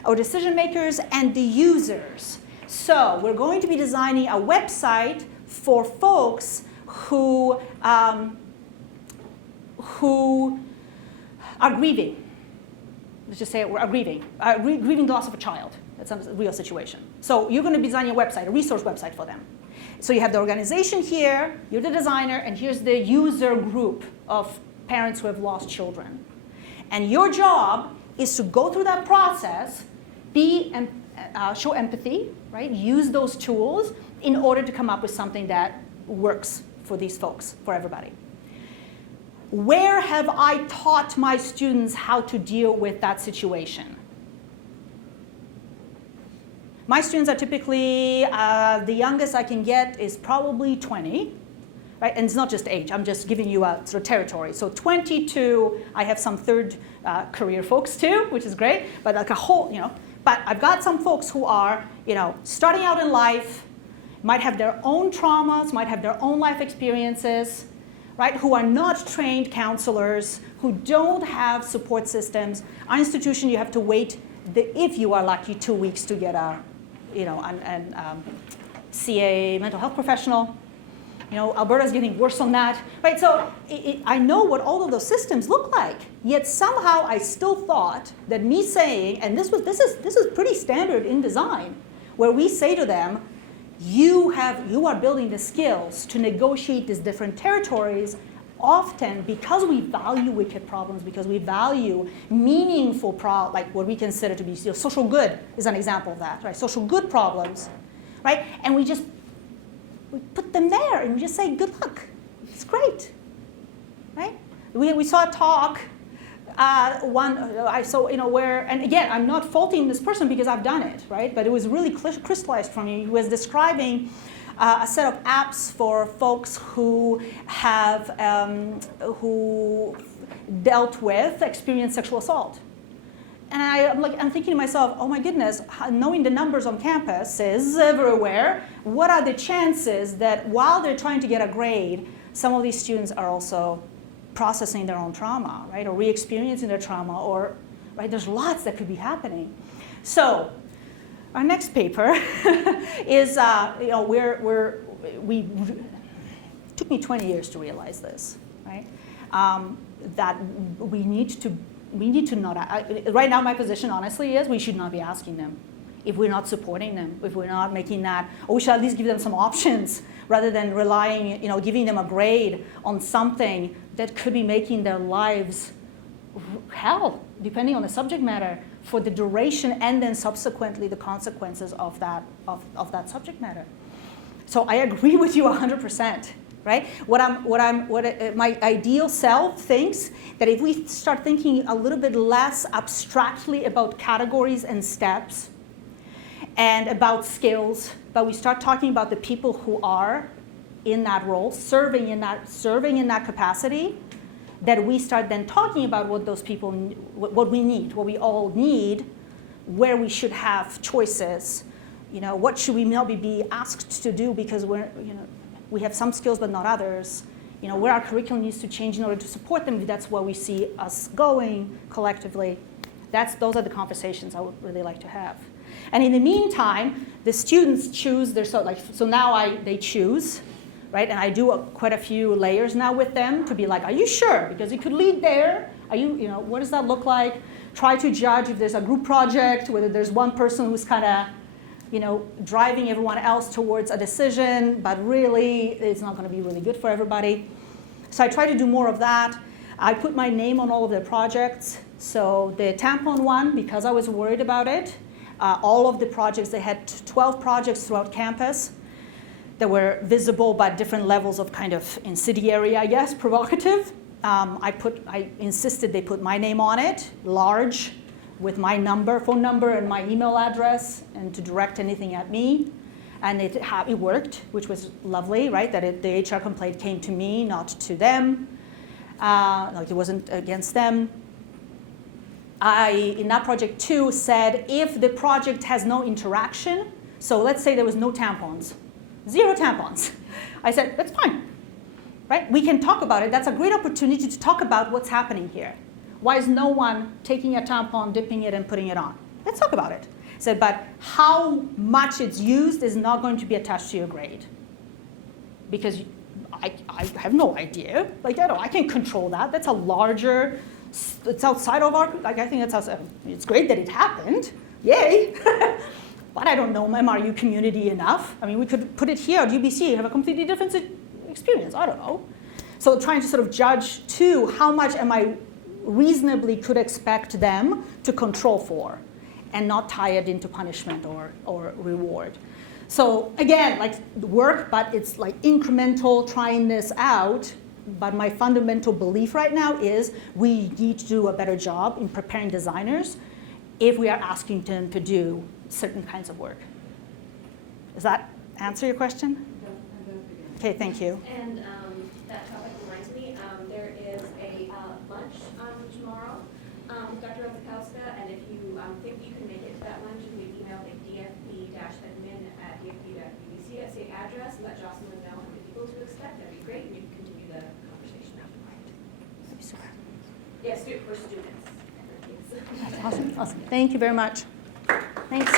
or decision makers, and the users. So we're going to be designing a website for folks who are grieving. Let's just say we're grieving the loss of a child. That's a real situation. So you're going to be designing a website, a resource website for them. So you have the organization here, you're the designer, and here's the user group of parents who have lost children. And your job is to go through that process, show empathy, right? Use those tools in order to come up with something that works for these folks, for everybody. Where have I taught my students how to deal with that situation? My students are typically, the youngest I can get is probably 20, right? And it's not just age, I'm just giving you a sort of territory. So 22, I have some third career folks too, which is great, but like a whole, but I've got some folks who are, starting out in life, might have their own traumas, might have their own life experiences, right? Who are not trained counselors, who don't have support systems. Our institution, you have to wait, if you are lucky, 2 weeks to get a, CA mental health professional. Alberta's getting worse on that, right? So I know what all of those systems look like. Yet somehow I still thought that me saying, and this is pretty standard in design, where we say to them, you are building the skills to negotiate these different territories. Often, because we value wicked problems, because we value meaningful like what we consider to be social good is an example of that, right? Social good problems, right? And we put them there and we just say, good luck. It's great, right? We saw a talk, where, and again, I'm not faulting this person because I've done it, right? But it was really crystallized for me. He was describing a set of apps for folks who have, who dealt with, experienced sexual assault. And I'm thinking to myself, oh my goodness, knowing the numbers on campuses everywhere, what are the chances that while they're trying to get a grade, some of these students are also processing their own trauma, right? Or re-experiencing their trauma, or, right? There's lots that could be happening. So, our next paper is, we took me 20 years to realize this, right? That we need to not, right now my position honestly is we should not be asking them if we're not supporting them, if we're not making that, or we should at least give them some options rather than relying, giving them a grade on something that could be making their lives hell, depending on the subject matter, for the duration and then subsequently the consequences of that subject matter. So I agree with you 100%, right? My ideal self thinks that if we start thinking a little bit less abstractly about categories and steps and about skills, but we start talking about the people who are in that role, serving in that capacity, that we start then talking about what those people, what we need, what we all need, where we should have choices, what should we maybe be asked to do because we have some skills but not others, where our curriculum needs to change in order to support them. That's where we see us going collectively. Those are the conversations I would really like to have. And in the meantime, the students choose so now they choose. Right? And I do quite a few layers now with them to be like, are you sure? Because it could lead there. Are you, what does that look like? Try to judge if there's a group project, whether there's one person who's kind of, driving everyone else towards a decision, but really it's not going to be really good for everybody. So I try to do more of that. I put my name on all of their projects. So the tampon one, because I was worried about it, all of the projects, they had 12 projects throughout campus that were visible but different levels of kind of incendiary, I guess, provocative. I insisted they put my name on it, large, with my phone number and my email address, and to direct anything at me. And it worked, which was lovely, right? That the HR complaint came to me, not to them. Like it wasn't against them. In that project too, said if the project has no interaction, so let's say there was no tampons, 0 tampons. I said, that's fine, right? We can talk about it. That's a great opportunity to talk about what's happening here. Why is no one taking a tampon, dipping it, and putting it on? Let's talk about it. I said, but how much it's used is not going to be attached to your grade. Because I have no idea. I can't control that. That's a larger, it's outside of our, I think that's outside. It's great that it happened. Yay. But I don't know MRU community enough. I mean, we could put it here at UBC, have a completely different experience. I don't know. So trying to sort of judge, too, how much am I reasonably could expect them to control for and not tie it into punishment or reward. So again, like work, but it's like incremental, trying this out. But my fundamental belief right now is we need to do a better job in preparing designers if we are asking them to do certain kinds of work. Does that answer your question? Okay, thank you. And that topic reminds me, there is a lunch tomorrow with Dr. Radzikowska, and if you think you can make it to that lunch, you can email the dfp-admin@dfp.bbc. That's the address, and let Jocelyn know how many people to expect. That'd be great, and you can continue the conversation after. Yes, for students. That's awesome, awesome. Thank you very much. Thanks.